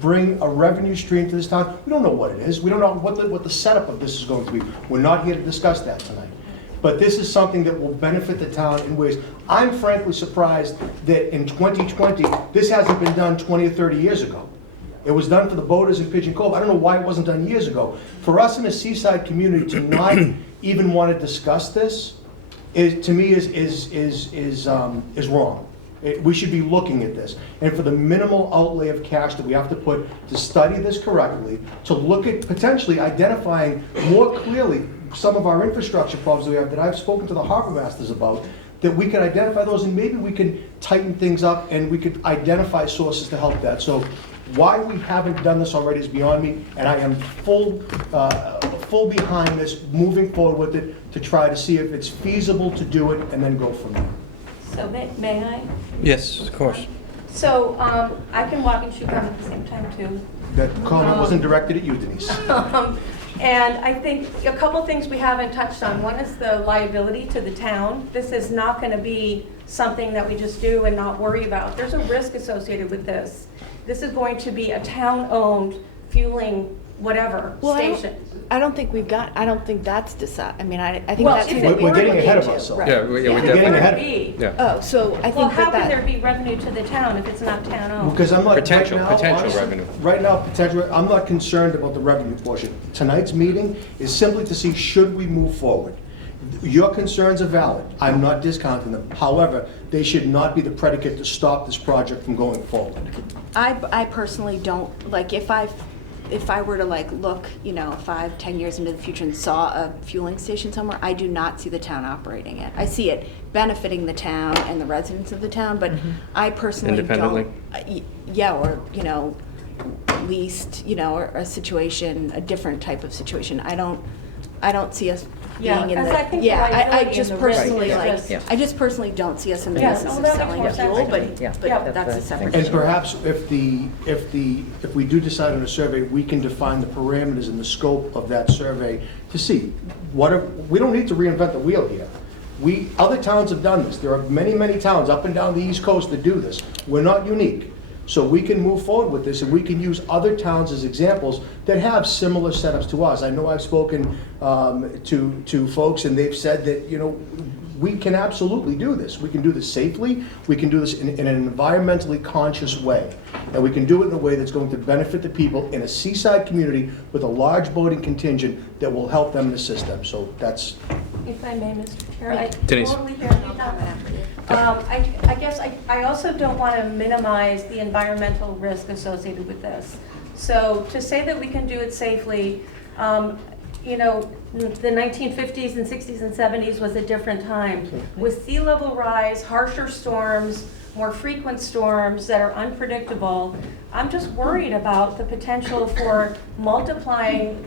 bring a revenue stream to this town. We don't know what it is. We don't know what the setup of this is going to be. We're not here to discuss that tonight. But this is something that will benefit the town in ways. I'm frankly surprised that in 2020, this hasn't been done 20 or 30 years ago. It was done for the boaters in Pigeon Cove. I don't know why it wasn't done years ago. For us in a seaside community to not even want to discuss this, to me is wrong. We should be looking at this. And for the minimal outlay of cash that we have to put to study this correctly, to look at potentially identifying more clearly some of our infrastructure problems that we have that I've spoken to the harbor masters about, that we can identify those and maybe we can tighten things up and we could identify sources to help that. So why we haven't done this already is beyond me, and I am full behind this, moving forward with it to try to see if it's feasible to do it and then go from there. So may I? Yes, of course. So I can walk and chew gum at the same time too. That comment wasn't directed at you, Denise. And I think a couple things we haven't touched on. One is the liability to the town. This is not going to be something that we just do and not worry about. There's a risk associated with this. This is going to be a town-owned fueling whatever station. I don't think that's decided. I mean, I think Well, that's. if it We're were getting to ahead of be, ourselves. right. Yeah, we're If it definitely- were ahead to of be, Yeah. Oh, so I well, think how can that. there be revenue to the town if it's not town-owned? Because I'm not, Potential right now, honestly, revenue. right now, potential, I'm not concerned about the revenue portion. Tonight's meeting is simply to see should we move forward. Your concerns are valid. I'm not discounting them. However, they should not be the predicate to stop this project from going forward. I personally don't, like, if I were to look, 5-10 years into the future and saw a fueling station somewhere, I do not see the town operating it. I see it benefiting the town and the residents of the town, but I personally Independently? don't. Yeah, or, leased, or a situation, a different type of situation. I don't see us Yeah, being in as the. I think the Yeah, I liability just and the risk personally is just- I just personally don't see us in the Yeah, business no, of that makes selling more the sense fuel, to but, me. but Yeah. that's a separate And issue. perhaps if we do decide on a survey, we can define the parameters and the scope of that survey to see we don't need to reinvent the wheel here. Other towns have done this. There are many, many towns up and down the East Coast that do this. We're not unique. So we can move forward with this and we can use other towns as examples that have similar setups to us. I know I've spoken to folks and they've said that, we can absolutely do this. We can do this safely. We can do this in an environmentally conscious way. And we can do it in a way that's going to benefit the people in a seaside community with a large boating contingent that will help them and assist them. So that's... If I may, Mr. Chair, I Denise. totally hear you now. I guess I also don't want to minimize the environmental risk associated with this. So to say that we can do it safely, the 1950s and 60s and 70s was a different time. With sea level rise, harsher storms, more frequent storms that are unpredictable, I'm just worried about the potential for multiplying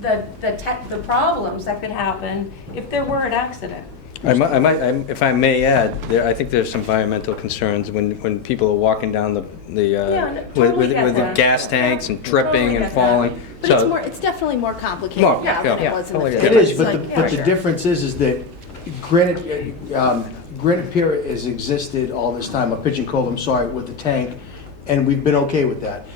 the problems that could happen if there were an accident. If I may add, I think there's some environmental concerns when people are walking down with the gas tanks and tripping and falling. But it's definitely more complicated now than it was in the 50s. It is, but the difference is that Granite Pier has existed all this time, or Pigeon Cove, I'm sorry, with the tank, and we've been okay with that.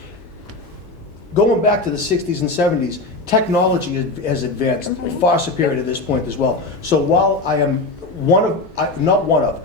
Going back to the 60s and 70s, technology has advanced far superior to this point as well. So while I am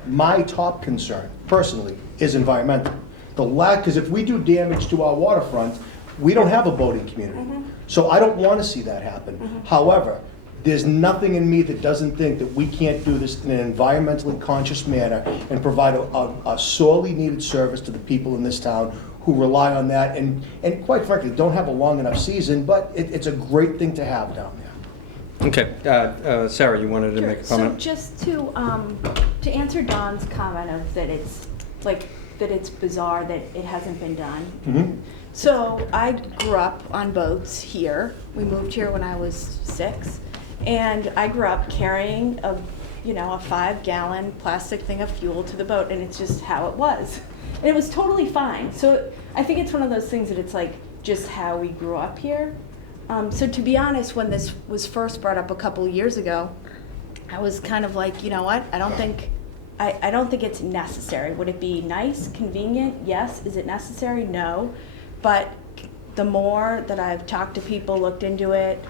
my top concern, personally, is environmental. Because if we do damage to our waterfront, we don't have a boating community. So I don't want to see that happen. However, there's nothing in me that doesn't think that we can't do this in an environmentally conscious manner and provide a sorely needed service to the people in this town who rely on that and quite frankly, don't have a long enough season, but it's a great thing to have down there. Okay, Sarah, you wanted to make a comment? So just to answer Don's comment of that it's bizarre that it hasn't been done. So I grew up on boats here. We moved here when I was 6. And I grew up carrying a 5-gallon plastic thing of fuel to the boat, and it's just how it was. And it was totally fine. So I think it's one of those things that it's like just how we grew up here. So to be honest, when this was first brought up a couple of years ago, I was kind of like, you know what? I don't think it's necessary. Would it be nice, convenient? Yes. Is it necessary? No. But the more that I've talked to people, looked into it,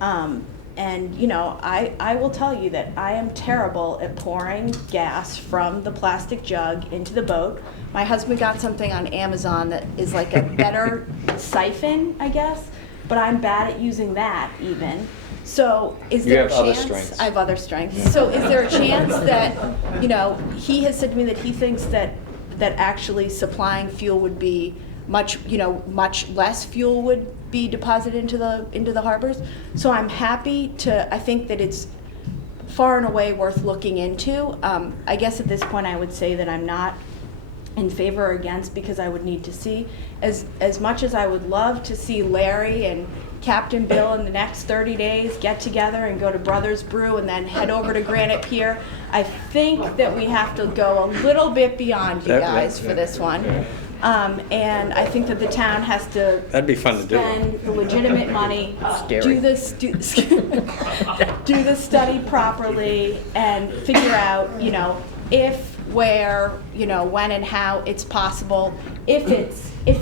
and I will tell you that I am terrible at pouring gas from the plastic jug into the boat. My husband got something on Amazon that is like a better siphon, I guess, but I'm bad at using that even. So is there a chance? Other strengths. I have other strengths. So is there a chance that, he has said to me that he thinks that actually supplying fuel would be much less fuel would be deposited into the harbors. So I'm happy I think that it's far and away worth looking into. I guess at this point I would say that I'm not in favor or against because I would need to see. As much as I would love to see Larry and Captain Bill in the next 30 days get together and go to Brothers Brew and then head over to Granite Pier, I think that we have to go a little bit beyond you guys for this one. And I think that the town has to That'd be fun to do. spend the legitimate money, do the study properly, and figure out, if, where, when and how it's possible, if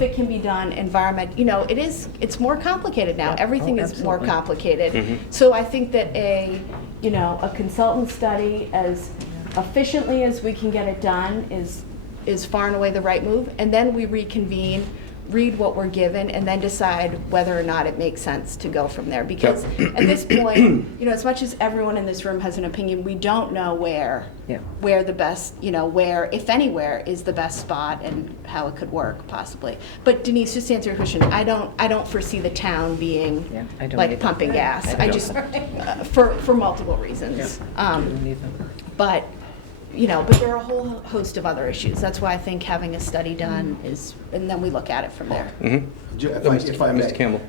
it can be done it's more complicated now. Everything is more complicated. So I think that a consultant study as efficiently as we can get it done is far and away the right move, and then we reconvene, read what we're given, and then decide whether or not it makes sense to go from there. Because at this point, as much as everyone in this room has an opinion, we don't know where the best, where, if anywhere, is the best spot and how it could work possibly. But Denise, just to answer your question, I don't foresee the town being pumping gas. I just for multiple reasons. But there are a whole host of other issues. That's why I think having a study done and then we look at it from there. If I may. Mr. Campbell.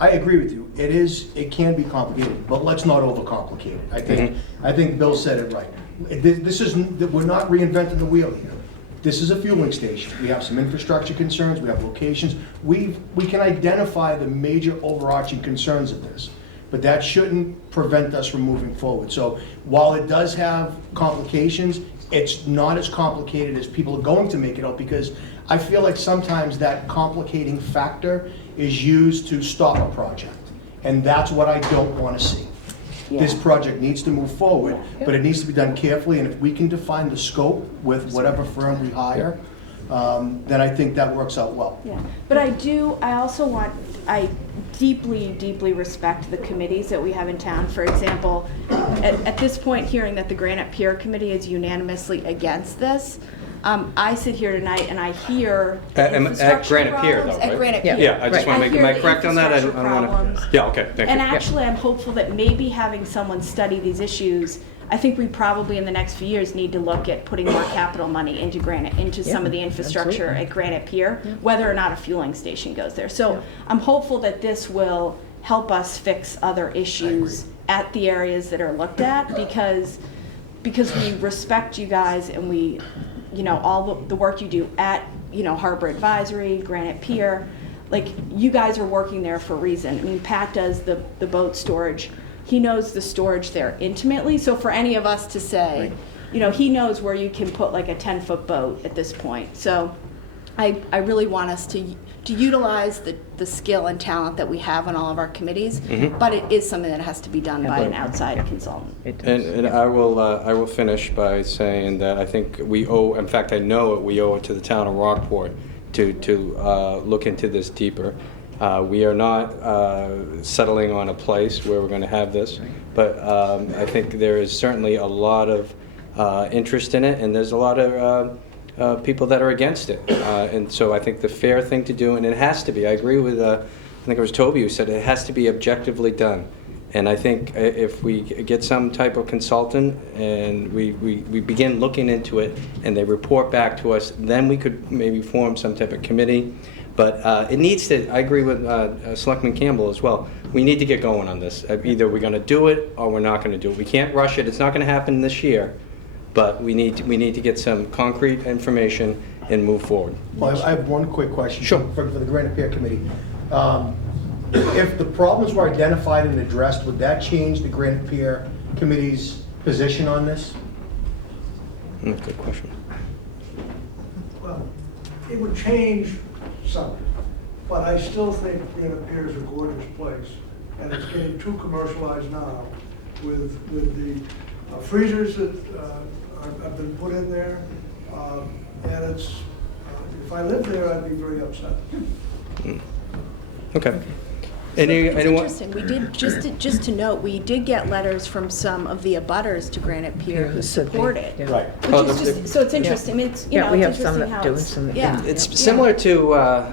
I agree with you. It can be complicated, but let's not overcomplicate it. I think Bill said it right. We're not reinventing the wheel here. This is a fueling station. We have some infrastructure concerns, we have locations. We can identify the major overarching concerns of this, but that shouldn't prevent us from moving forward. So while it does have complications, it's not as complicated as people are going to make it out, because I feel like sometimes that complicating factor is used to stop a project. And that's what I don't want to see. This project needs to move forward, but it needs to be done carefully, and if we can define the scope with whatever firm we hire, then I think that works out well. Yeah, but I deeply, deeply respect the committees that we have in town. For example, at this point, hearing that the Granite Pier Committee is unanimously against this, I sit here tonight and I hear At infrastructure Granite Pier, problems though, right? at Granite Pier. Yeah, I just want to make, am I correct on that? I don't want to. Yeah, okay, thank you. And actually, I'm hopeful that maybe having someone study these issues, I think we probably in the next few years need to look at putting more capital money into some of the infrastructure at Granite Pier, whether or not a fueling station goes there. So I'm hopeful that this will help us fix other issues at the areas that are looked at, because we respect you guys and we, all the work you do at, Harbor Advisory, Granite Pier. Like, you guys are working there for a reason. I mean, Pat does the boat storage. He knows the storage there intimately. So for any of us to say, he knows where you can put like a 10-foot boat at this point. So I really want us to utilize the skill and talent that we have on all of our committees, but it is something that has to be done by an outside consultant. And I will finish by saying that I think we owe, in fact, I know we owe it to the town of Rockport to look into this deeper. We are not settling on a place where we're going to have this, but I think there is certainly a lot of interest in it, and there's a lot of people that are against it. And so I think the fair thing to do, and it has to be, I agree with, I think it was Toby who said it has to be objectively done. And I think if we get some type of consultant and we begin looking into it and they report back to us, then we could maybe form some type of committee. But it needs to, I agree with Selectman Campbell as well, we need to get going on this. Either we're going to do it or we're not going to do it. We can't rush it. It's not going to happen this year. But we need to get some concrete information and move forward. Well, I have one quick question. Sure. For the Granite Pier Committee. If the problems were identified and addressed, would that change the Granite Pier Committee's position on this? Good question. Well, it would change some, but I still think Granite Pier is a gorgeous place, and it's getting too commercialized now with the freezers that have been put in there, and it's, if I lived there, I'd be very upset. Okay. It's Anyone? interesting. We did just to note, we did get letters from some of the abutters to Granite Pier who support it. Right. Which is just, so it's interesting. I mean, it's, you know, we it's have some interesting that how do it's, some that yeah. don't. It's similar to, I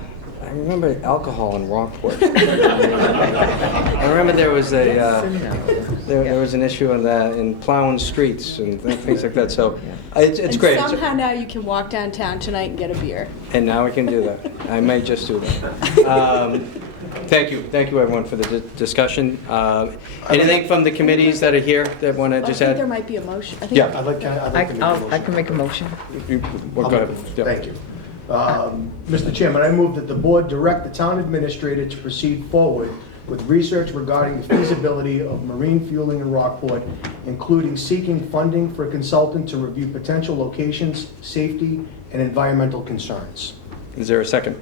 remember alcohol in Rockport. I remember there was there was an issue on that in plowing streets and things like that. So it's And great. somehow now you can walk downtown tonight and get a beer. And now we can do that. I may just do that. Thank you everyone for the discussion. Anything from the committees that are here that want to I just think add? there might be a motion. I think Yeah. I'd like to make a motion. I can make a motion. Go ahead. Yeah. Thank you. Mr. Chairman, I move that the board direct the town administrator to proceed forward with research regarding the feasibility of marine fueling in Rockport, including seeking funding for a consultant to review potential locations, safety, and environmental concerns. Is there a second?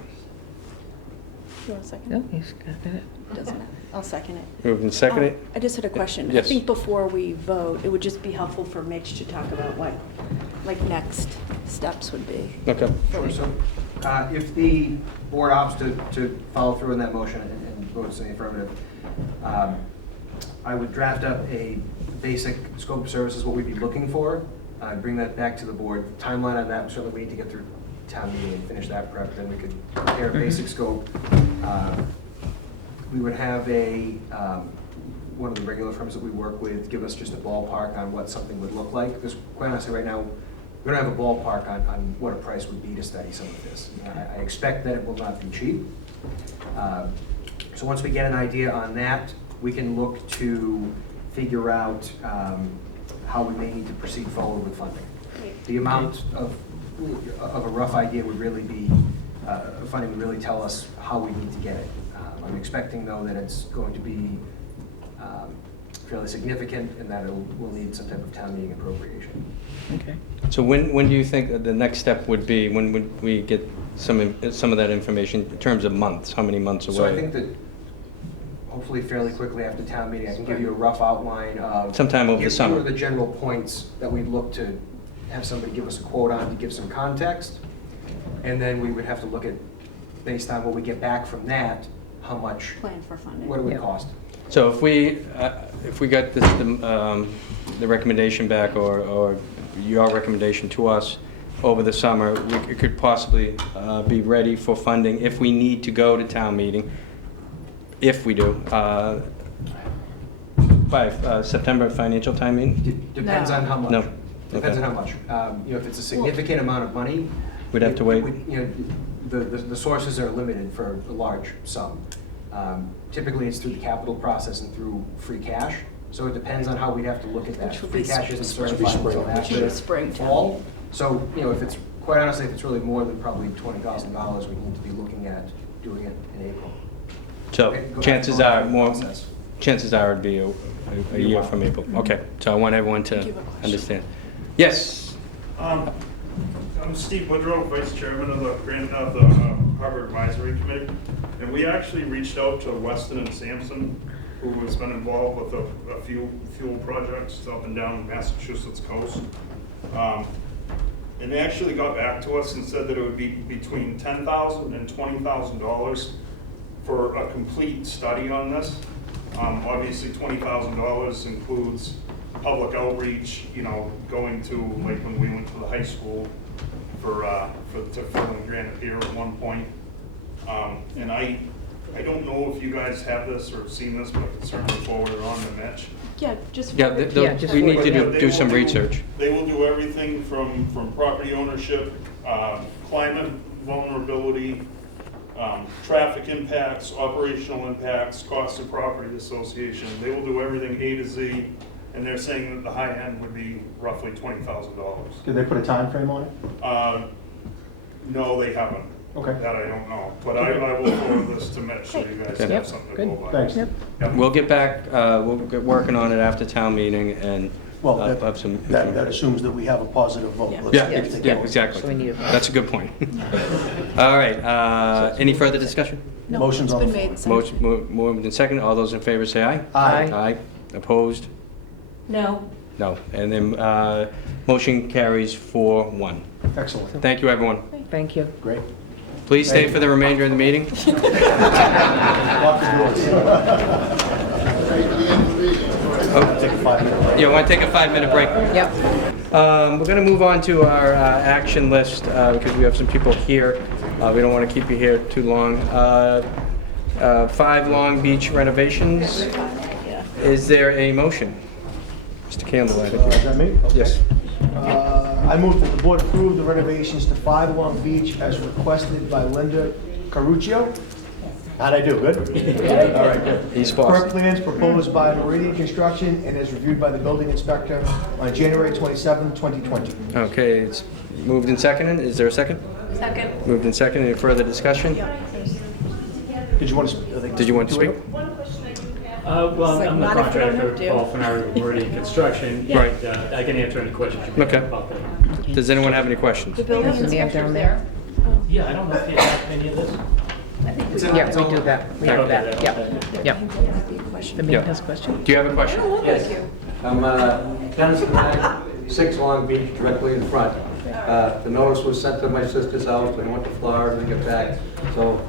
You want a second? No, he's got it. Doesn't matter. I'll second it. Moved and seconded. I just had a question. Yes. I think before we vote, it would just be helpful for Mitch to talk about what, like, next steps would be. Okay. Sure, so if the board opts to follow through on that motion and votes in the affirmative, I would draft up a basic scope of services, what we'd be looking for, bring that back to the board. Timeline on that, certainly we need to get through town meeting and finish that prep, then we could prepare a basic scope. We would have one of the regular firms that we work with give us just a ballpark on what something would look like, because quite honestly, right now, we don't have a ballpark on what a price would be to study some of this. I expect that it will not be cheap. So once we get an idea on that, we can look to figure out how we may need to proceed forward with funding. The amount of a rough idea would really be, funding would really tell us how we need to get it. I'm expecting, though, that it's going to be fairly significant and that we'll need some type of town meeting appropriation. Okay. So when do you think that the next step would be? When would we get some of that information in terms of months? How many months away? So I think that hopefully fairly quickly after town meeting, I can give you a rough outline of Sometime over the summer. Here are the general points that we'd look to have somebody give us a quote on to give some context. And then we would have to look at, based on what we get back from that, how much, Plan for funding. what it would cost. So if we got the recommendation back or your recommendation to us over the summer, we could possibly be ready for funding if we need to go to town meeting, if we do, by September financial time meeting? Depends on how much. No. Depends Okay. on how much. If it's a significant amount of money. We'd have to wait. The sources are limited for a large sum. Typically, it's through the capital process and through free cash. So it depends on how we'd have to look at that. Which would Free be cash isn't spring. certified until Which after would be spring fall. time. So, if it's, quite honestly, if it's really more than probably $20,000, we need to be looking at doing it in April. So Go chances back are to the more. process. Chances are it'd be a year from April. Okay, so I want everyone to understand. Yes? I'm Steve Woodrow, Vice Chairman of the Harbor Advisory Committee. And we actually reached out to Weston and Sampson, who has been involved with a few fuel projects up and down Massachusetts coast. And they actually got back to us and said that it would be between $10,000 and $20,000 for a complete study on this. Obviously, $20,000 includes public outreach, you know, going to, like when we went to the high school to fill in Granite Pier at one point. And I don't know if you guys have this or seen this, but I can certainly forward it on to Mitch. Yeah, just. Yeah, we need to do some research. They will do everything from property ownership, climate vulnerability, traffic impacts, operational impacts, cost of property association. They will do everything A to Z, and they're saying that the high end would be roughly $20,000. Did they put a time frame on it? No, they haven't. Okay. That I don't know, but I will forward this to Mitch so you guys Okay. have something to go by. Thanks. Yep. We'll get back, we'll get working on it after town meeting and Well, have some. that assumes that we have a positive vote. Let's Yeah, take it yeah, forward. exactly. That's a good point. All right, any further discussion? No, Motion's it's on the been floor. made. Motion moved and seconded. All those in favor say aye. Aye. Aye. Opposed? No. No. And then motion carries 4-1. Excellent. Thank you, everyone. Thank you. Great. Please stay for the remainder of the meeting. Lock the doors. Take a 5-minute break. You want to take a 5-minute break? Yep. We're going to move on to our action list because we have some people here. We don't want to keep you here too long. 5 Long Beach renovations. Is there a motion? Mr. Campbell, I think. Is that me? Yes. I move that the board approve the renovations to 5 Long Beach as requested by Linda Caruccio. How'd I do? Good? All right, good. He's Per fast. plans proposed by Meridian Construction and as reviewed by the building inspector on January 27, 2020. Okay, it's moved and seconded. Is there a second? Second. Moved and seconded. Any further discussion? Did you want to? Did you want to speak? Well, like I'm the not if you don't contractor, have to. Paul Fenari, with Meridian Construction. Yeah. and, I can answer any questions you may Okay. have about that. Does anyone have any questions? The building There's a man inspector's down there. Yeah, I don't know if you have any of this. Yeah, we do that. We have Okay, that. Yep. okay. Yep. The Yeah. man has a question. Do you have a question? Yes. I'm Dennis Knight, 6 Long Beach, directly in front. The notice was sent to my sister's house, I went to Florida and get back. So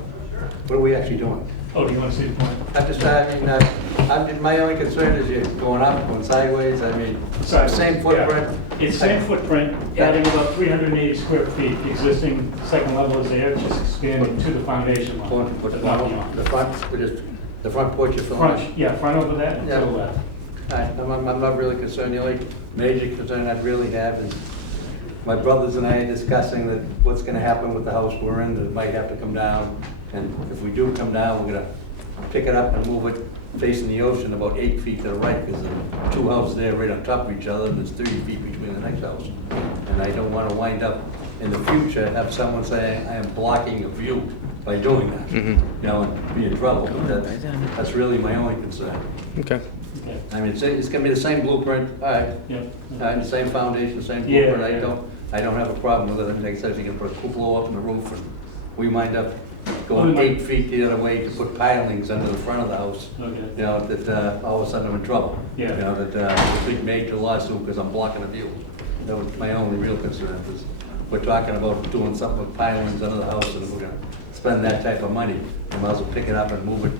what are we actually doing? Oh, do you want to see the plan? I just, my only concern is you're going up, going sideways, I mean, same footprint. Yeah. It's same footprint, adding about 380 square feet. The existing second level is there, just expanding to the foundation level. but not beyond. The front, the front porch is filling. Front over that and to the left. I'm not really concerned. The only major concern I really have is my brothers and I are discussing that what's gonna happen with the house we're in, that it might have to come down. And if we do come down, we're gonna pick it up and move it facing the ocean about 8 feet to the right, because there are 2 houses there right on top of each other, and there's 30 feet between the next house. And I don't wanna wind up in the future, have someone saying, I am blocking a view by doing that. You know, and be in trouble. That's really my only concern. Okay. I mean, it's gonna be the same blueprint, all right. Yeah. The same foundation, same Yeah, blueprint. yeah. I don't have a problem with it. And like I said, if you can put a cupola up in the roof, and we wind up going 8 feet the other way to put pilings under the front of the house. Okay. You know, that all of a sudden I'm in trouble. Yeah. You know, that a big major lawsuit because I'm blocking a view. That was my only real concern, was we're talking about doing something with pilings under the house, and if we're gonna spend that type of money, we might as well pick it up and move it.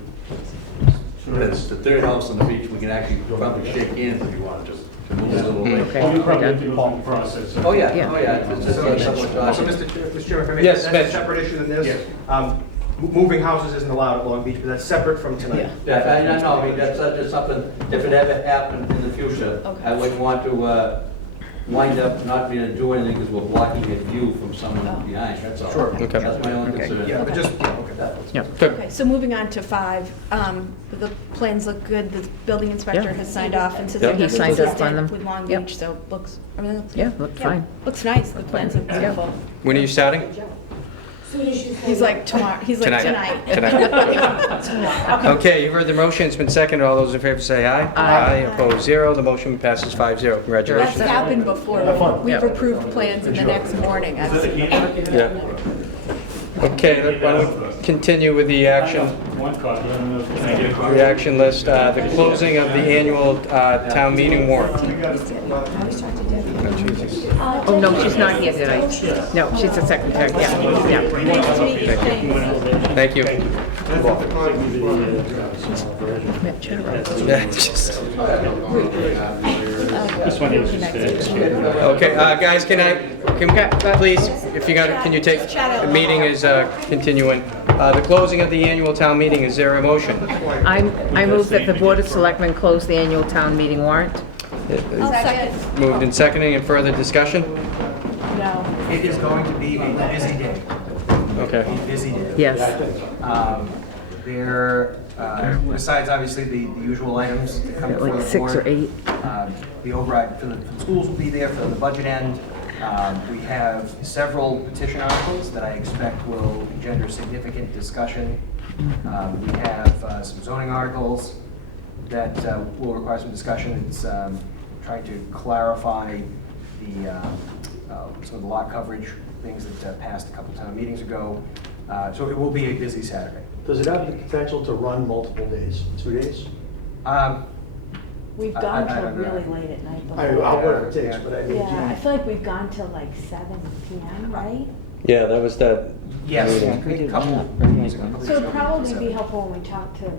It's the 3rd house on the beach, we can actually probably shake hands if you wanted to move it a little way. Well, you probably have to go through the process. Oh, yeah, oh, yeah. It's just somewhat Also, talking. Mr. Chairman, if I may, Yes, that's a Mitch. separate issue than this. Moving houses isn't allowed at Long Beach, but that's separate from tonight. Yeah, I know, I mean, that's just something, if it ever happened in the future, I wouldn't want to wind up not being able to do anything because we're blocking a view from someone behind, that's all. Sure. Okay. That's my only concern. Yeah, but just, Yeah, good. Okay, so moving on to 5, the plans look good, the building inspector Yeah. has signed off and says Yeah, they're he signed off on consistent them. with Long Yep. Beach, so looks, everything looks Yeah, good. looked fine. Looks nice, the plans look beautiful. When are you starting? Soon as you say He's that. like tomorrow, he's like Tonight. tonight. Okay, you've heard the motion, it's been seconded, all those in favor say aye. Aye. Opposed, 0, the motion passes 5-0, That's congratulations. happened before. Have fun. We've approved plans in the next morning. I've seen it. Yeah. Okay, why don't we continue with the action, One copy, I don't know if I get a copy. the action list, the closing of the annual town meeting warrant. Oh, Jesus. Oh, no, she's not here tonight. No, she's the secretary, yeah. Thank you. This one is Okay, guys, please, if you got, can you take, the meeting is continuing. The closing of the annual town meeting, is there a motion? I move that the Board of Selectmen close the annual town meeting warrant. Moved and seconding, and further discussion? No. It is going to be a busy day. Okay. A busy day. Yes. Besides obviously the usual items that come before Like the 6 board, or 8. the override for the schools will be there for the budget end. We have several petition articles that I expect will engender significant discussion. We have some zoning articles that will require some discussion. It's trying to clarify some of the lot coverage things that passed a couple town meetings ago. So it will be a busy Saturday. Does it have the potential to run multiple days, 2 days? We've I gone don't till know. really late at night I, before. whatever it takes, but I mean, Yeah, I feel like we've gone till like 7 PM, right? Yeah, that was that. Yes, meeting. a couple meetings ago. So it'd probably be helpful when we talk to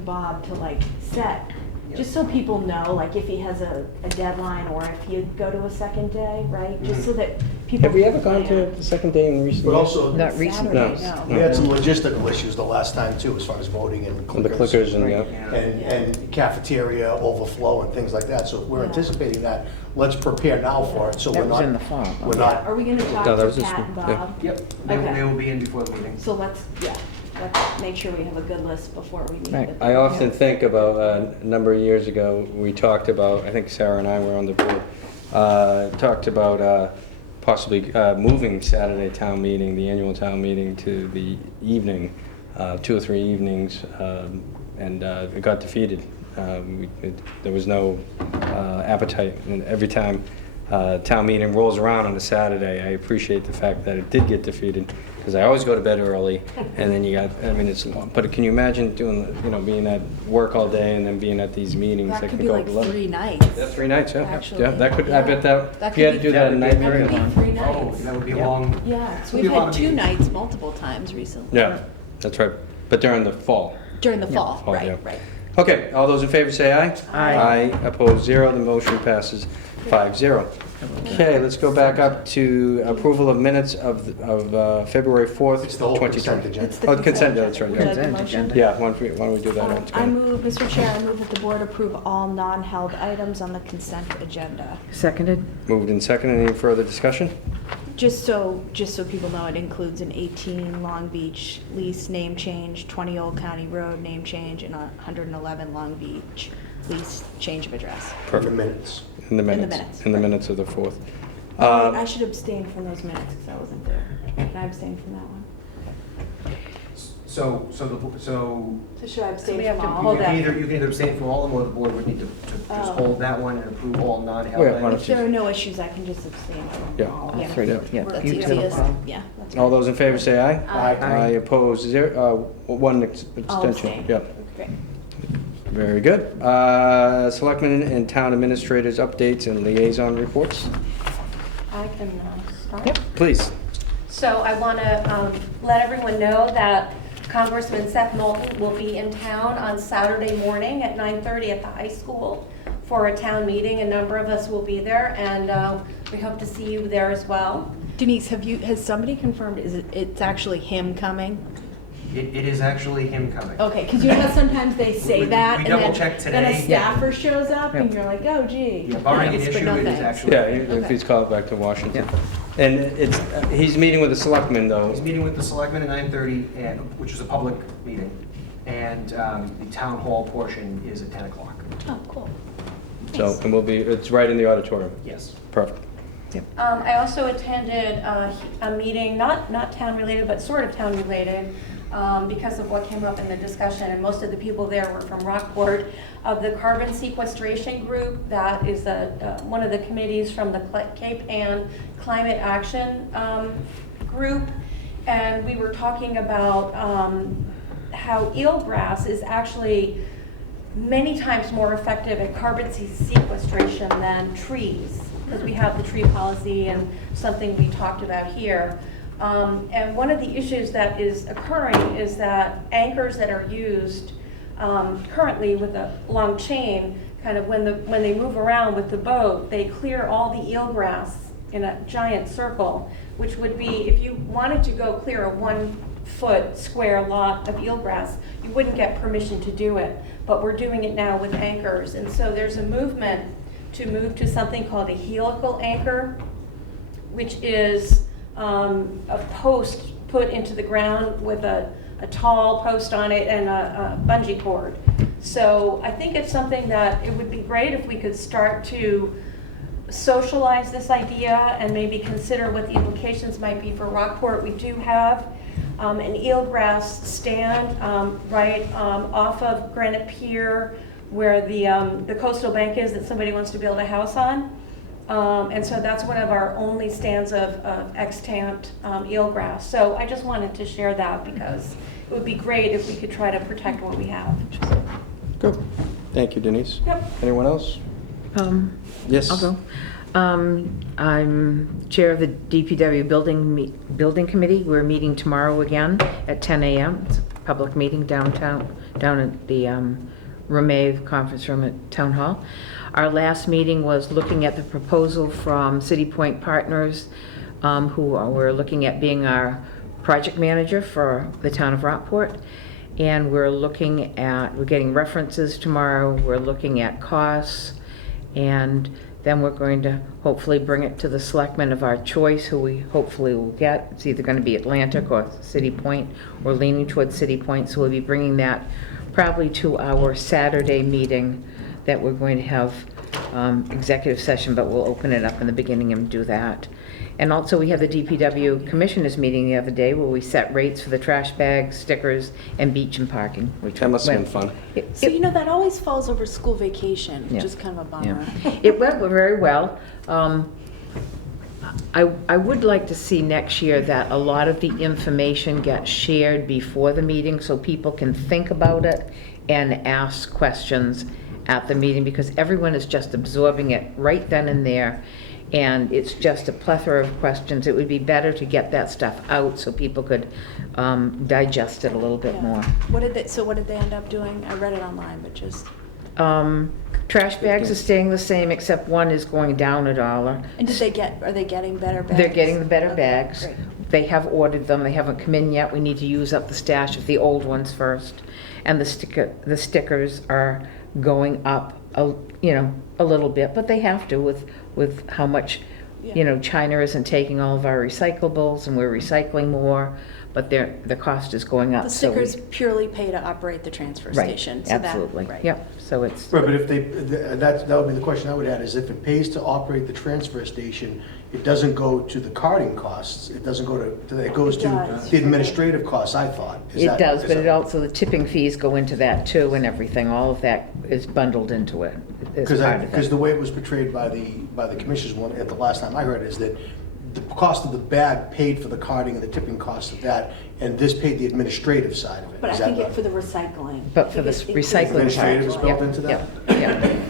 Bob to like set, just so people know, like if he has a deadline or if you go to a second day, right? Just so that people. Have we ever can gone to plan. the second day in recent but years? also, Not recently. Saturday, No. we had some logistical issues the last time too, as far as voting and And the clickers and, yeah. and cafeteria overflow and things like that. So if we're Yeah. anticipating that, let's prepare now for it, so That we're was not. in the fall. We're not. Are we gonna talk No, that to was this Pat and one, yeah. Bob? Yep, Okay. they will be in before the meeting. So let's make sure we have a good list before we meet Right. with I them. often think about, a number of years ago, we talked about, I think Sarah and I were on the board, talked about possibly moving Saturday town meeting, the annual town meeting, to the evening, 2 or 3 evenings, and it got defeated. There was no appetite, and every time town meeting rolls around on a Saturday, I appreciate the fact that it did get defeated, because I always go to bed early, and then you got, I mean, it's long, but can you imagine doing, being at work all day and then being at these meetings? That could can be go like 11. 3 nights. Yeah, 3 nights, yeah. Actually. Yeah, that could, I bet that, That if you had to could do be- that at night. That could be 3 Oh, nights. that would be long. Yeah, So Be we've a lot had of 2 meetings. nights multiple times recently. Yeah, that's right, but during the fall. During the fall, Fall, yeah. right. Okay, all those in favor say aye. Aye. Aye, opposed 0, the motion passes 5-0. Okay, let's go back up to approval of minutes of February 4th, It's the whole 2020. consent agenda. It's the Oh, the consent, yeah, that's right. Would you Yeah, like a motion? Yeah, why don't we do that all I together? move, Mr. Chair, I move that the board approve all non-held items on the consent agenda. Seconded? Moved and seconded, any further discussion? Just so people know, it includes an 18 Long Beach lease name change, 20 Old County Road name change, and 111 Long Beach lease change of address. Perfect. Minutes. In the In the minutes. minutes, In the right. minutes of the 4th. I should abstain from those minutes because I wasn't there. Can I abstain from that one? So So should I abstain we have from to- all? you Hold can that. either abstain from all of them, or the board would need to just Oh. hold that one and approve all non-held Yeah, why don't items. If there are no issues, I can just abstain from Yeah. all. Yeah. Yeah. That's You too. easiest. Yeah. That's All fine. those in favor say aye. Aye. Aye, opposed 0, 1 I'll abstention. abstain. Yeah. Great. Very good. Selectmen and town administrators updates and liaison reports. I can start. Please. So I want to let everyone know that Congressman Seth Moulton will be in town on Saturday morning at 9:30 at the high school for a town meeting. A number of us will be there, and we hope to see you there as well. Denise, has somebody confirmed, it's actually him coming? It is actually him coming. Okay, because you know how sometimes they say that, We and then double-checked then a today. staffer shows up, and you're like, oh gee. Yeah, barring an Thanks, but issue, no it is thanks. actually. Yeah, if he's called back to Washington. And it's, he's meeting with the selectmen though. He's meeting with the selectmen at 9:30, which is a public meeting, and the town hall portion is at 10 o'clock. Oh, cool. So, and it's right in the auditorium. Yes. Perfect. I also attended a meeting, not town-related, but sort of town-related, because of what came up in the discussion, and most of the people there were from Rockport, of the carbon sequestration group. That is one of the committees from the Cape Ann Climate Action group, and we were talking about how eelgrass is actually many times more effective at carbon sequestration than trees, because we have the tree policy and something we talked about here. And one of the issues that is occurring is that anchors that are used currently with a long chain, kind of when they move around with the boat, they clear all the eelgrass in a giant circle, which would be, if you wanted to go clear a 1-foot square lot of eelgrass, you wouldn't get permission to do it. But we're doing it now with anchors. And so there's a movement to move to something called a helical anchor, which is a post put into the ground with a tall post on it and a bungee cord. So I think it's something that it would be great if we could start to socialize this idea and maybe consider what the implications might be for Rockport. We do have an eelgrass stand right off of Granite Pier, where the coastal bank is that somebody wants to build a house on. And so that's one of our only stands of extant eelgrass. So I just wanted to share that because it would be great if we could try to protect what we have. Good. Thank you, Denise. Yep. Anyone else? Yes. I'll go. I'm chair of the DPW building committee. We're meeting tomorrow again at 10 a.m. It's a public meeting downtown, down at the Ramave conference room at Town Hall. Our last meeting was looking at the proposal from City Point Partners, who were looking at being our project manager for the town of Rockport. And we're getting references tomorrow. We're looking at costs, and then we're going to hopefully bring it to the selectmen of our choice, who we hopefully will get. It's either going to be Atlantic or City Point. We're leaning towards City Point, so we'll be bringing that probably to our Saturday meeting that we're going to have executive session, but we'll open it up in the beginning and do that. And also we have the DPW commissioners meeting the other day where we set rates for the trash bags, stickers, and beach and parking. That must have been fun. So you know, that always falls over school vacation, which Yeah. is kind of a bummer. Yeah. It went very well. I would like to see next year that a lot of the information gets shared before the meeting so people can think about it and ask questions at the meeting, because everyone is just absorbing it right then and there, and it's just a plethora of questions. It would be better to get that stuff out so people could digest it a little bit more. What did they end up doing? I read it online, but just. Trash bags are staying the same, except one is going down $1. And are they getting better bags? They're getting the better Okay, bags. great. They have ordered them. They haven't come in yet. We need to use up the stash of the old ones first. And the stickers are going up, a little bit, but they have to with how much, China isn't taking all of our recyclables, and we're recycling more, but the cost is going up. The stickers purely pay to operate the transfer station. Right, absolutely. Right. Yep. So it's Right, but if that would be the question I would add, is if it pays to operate the transfer station, it doesn't go to the carting costs, it doesn't go to, it goes to the administrative costs, I thought. It does, but it also, the tipping fees go into that too, and everything. All of that is bundled into it as part of it. Because the way it was portrayed by the commissioners one, at the last time I heard, is that the cost of the bag paid for the carting and the tipping costs of that, and this paid the administrative side of it. But I Is that think right? for the recycling. But for the recycling Administrative part. is built into that? Yeah.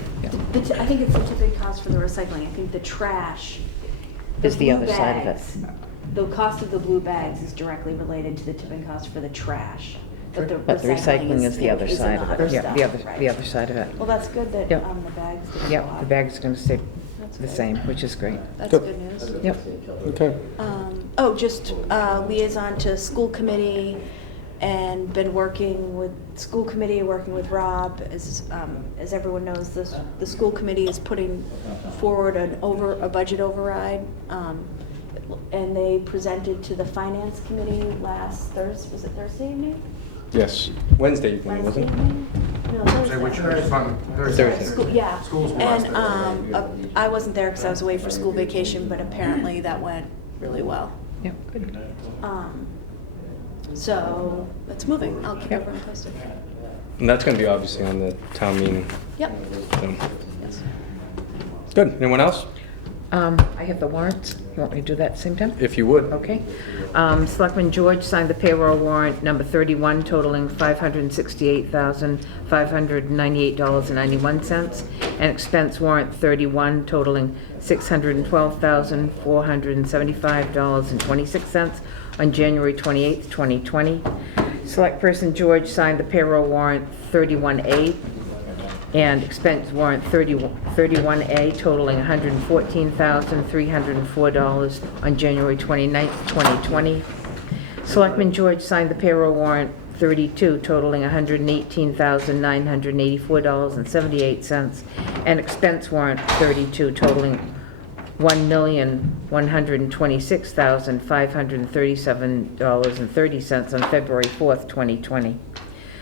I think it's the tipping cost for the recycling. I think the trash. Is the blue other side of it. bags, the cost of the blue bags is directly related to the tipping cost for the trash. But the recycling is the other side of it. Yeah, stuff, the other side of it. Well, that's good that Yep. the bags didn't go Yeah, up. the bag's going to stay That's the good. same, which is great. That's good news. Yep. Okay. Just liaison to school committee, and been working with school committee, working with Rob. As everyone knows, the school committee is putting forward a budget override, and they presented to the finance committee last Thursday. Was it Thursday evening? Yes, Wednesday evening, wasn't it? No, Thursday, which Thursday. is from Thursday. School, yeah. Schools were And last I wasn't there because I was away for school vacation, but apparently that went really well. Yeah, good. So it's moving. I'll keep everyone posted. And that's gonna be obviously on the town meeting. Yep. So. Yes. Good, anyone else? I have the warrants. You want me to do that at the same time? If you would. Okay. Selectman George signed the payroll warrant number 31 totaling $568,598.91 and expense warrant 31 totaling $612,475.26 on January 28th, 2020. Selectperson George signed the payroll warrant 31A and expense warrant 31A totaling $114,304 on January 29th, 2020. Selectman George signed the payroll warrant 32 totaling $118,984.78 and expense warrant 32 totaling $1,126,537.30 on February 4th, 2020.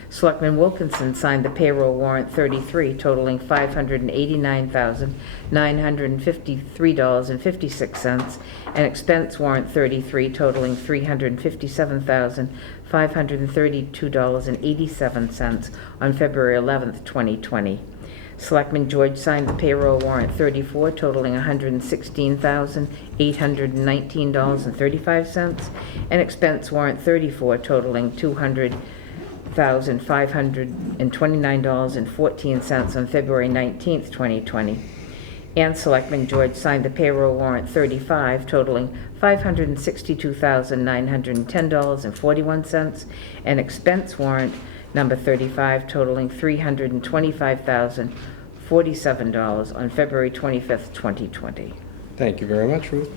Selectman Wilkinson signed the payroll warrant 33 totaling $589,953.56 and expense warrant 33 totaling $357,532.87 on February 11th, 2020. Selectman George signed the payroll warrant 34 totaling $116,819.35 and expense warrant 34 totaling $200,529.14 on February 19th, 2020. And Selectman George signed the payroll warrant 35 totaling $562,910.41 and expense warrant number 35 totaling $325,047 on February 25th, 2020. Thank you very much, Ruth.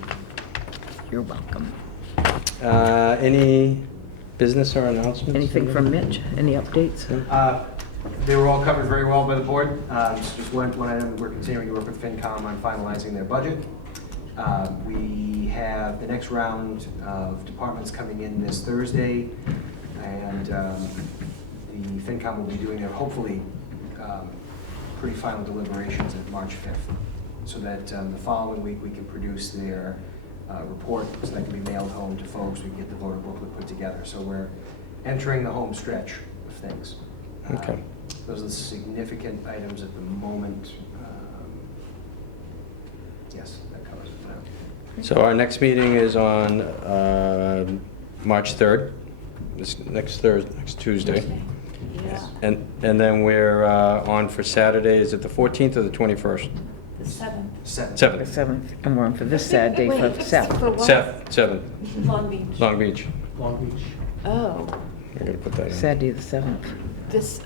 You're welcome. Any business or announcements? Anything from Mitch? Any updates? They were all covered very well by the board. Just one item, we're continuing to work with FinCom on finalizing their budget. We have the next round of departments coming in this Thursday, and the FinCom will be doing their, hopefully, pretty final deliberations at March 5th, so that the following week we can produce their report, so that can be mailed home to folks. We can get the voter booklet put together. So we're entering the home stretch of things. Okay. Those are the significant items at the moment. Yes, that covers it for now. So our next meeting is on March 3rd, this next Tuesday. Yeah. And then we're on for Saturday, is it the 14th or the 21st? The 7th. 7th. The 7th, and we're on for this Saturday for Wait, the 7th. for what? 7th. Long Beach. Long Beach. Long Beach. Oh, I'm gonna put that in. Saturday the 7th.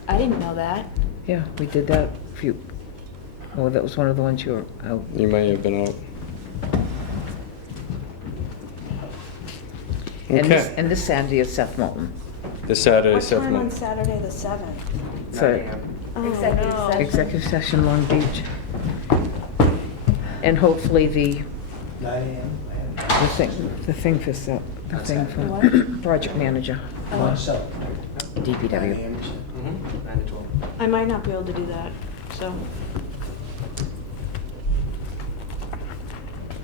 I didn't know that. Yeah, we did that a few, oh, that was one of the ones you were out. You may have been out. And this Saturday is Seth Moulton. This Saturday, What Seth time on Moulton. Saturday, the 7th? So, Oh, Executive no. session. executive session, Long Beach. And hopefully the 9 a.m. the thing for, the thing for project manager, On 7. DPW. 9 to 12. I might not be able to do that, so.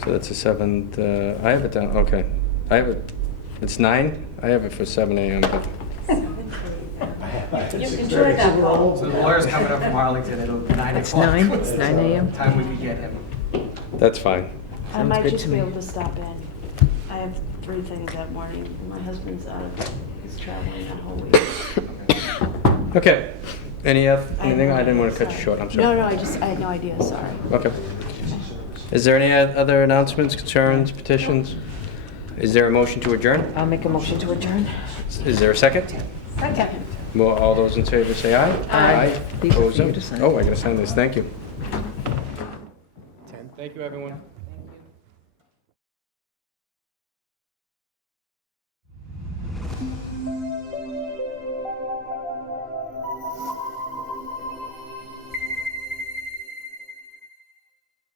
So that's the 7th, I have it down, okay. I have it, it's 9? I have it for 7 a.m., but You enjoy that, Paul. So the lawyer's coming up from Arlington, it'll be 9 It's o'clock. 9? It's 9 a.m.? Time we could get him. that's fine. I Sounds might good just to be me. able to stop in. I have 3 things that morning. My husband's he's traveling that whole week. Okay. Anything? I didn't want to cut you short, I'm sorry. No, I had no idea, sorry. Okay. Is there any other announcements, concerns, petitions? Is there a motion to adjourn? I'll make a motion to adjourn. Is there a second? Second. Well, all those in favor say aye. Aye. These are Opposed, for you no? to sign. Oh, I gotta sign this, thank you. Thank you, everyone.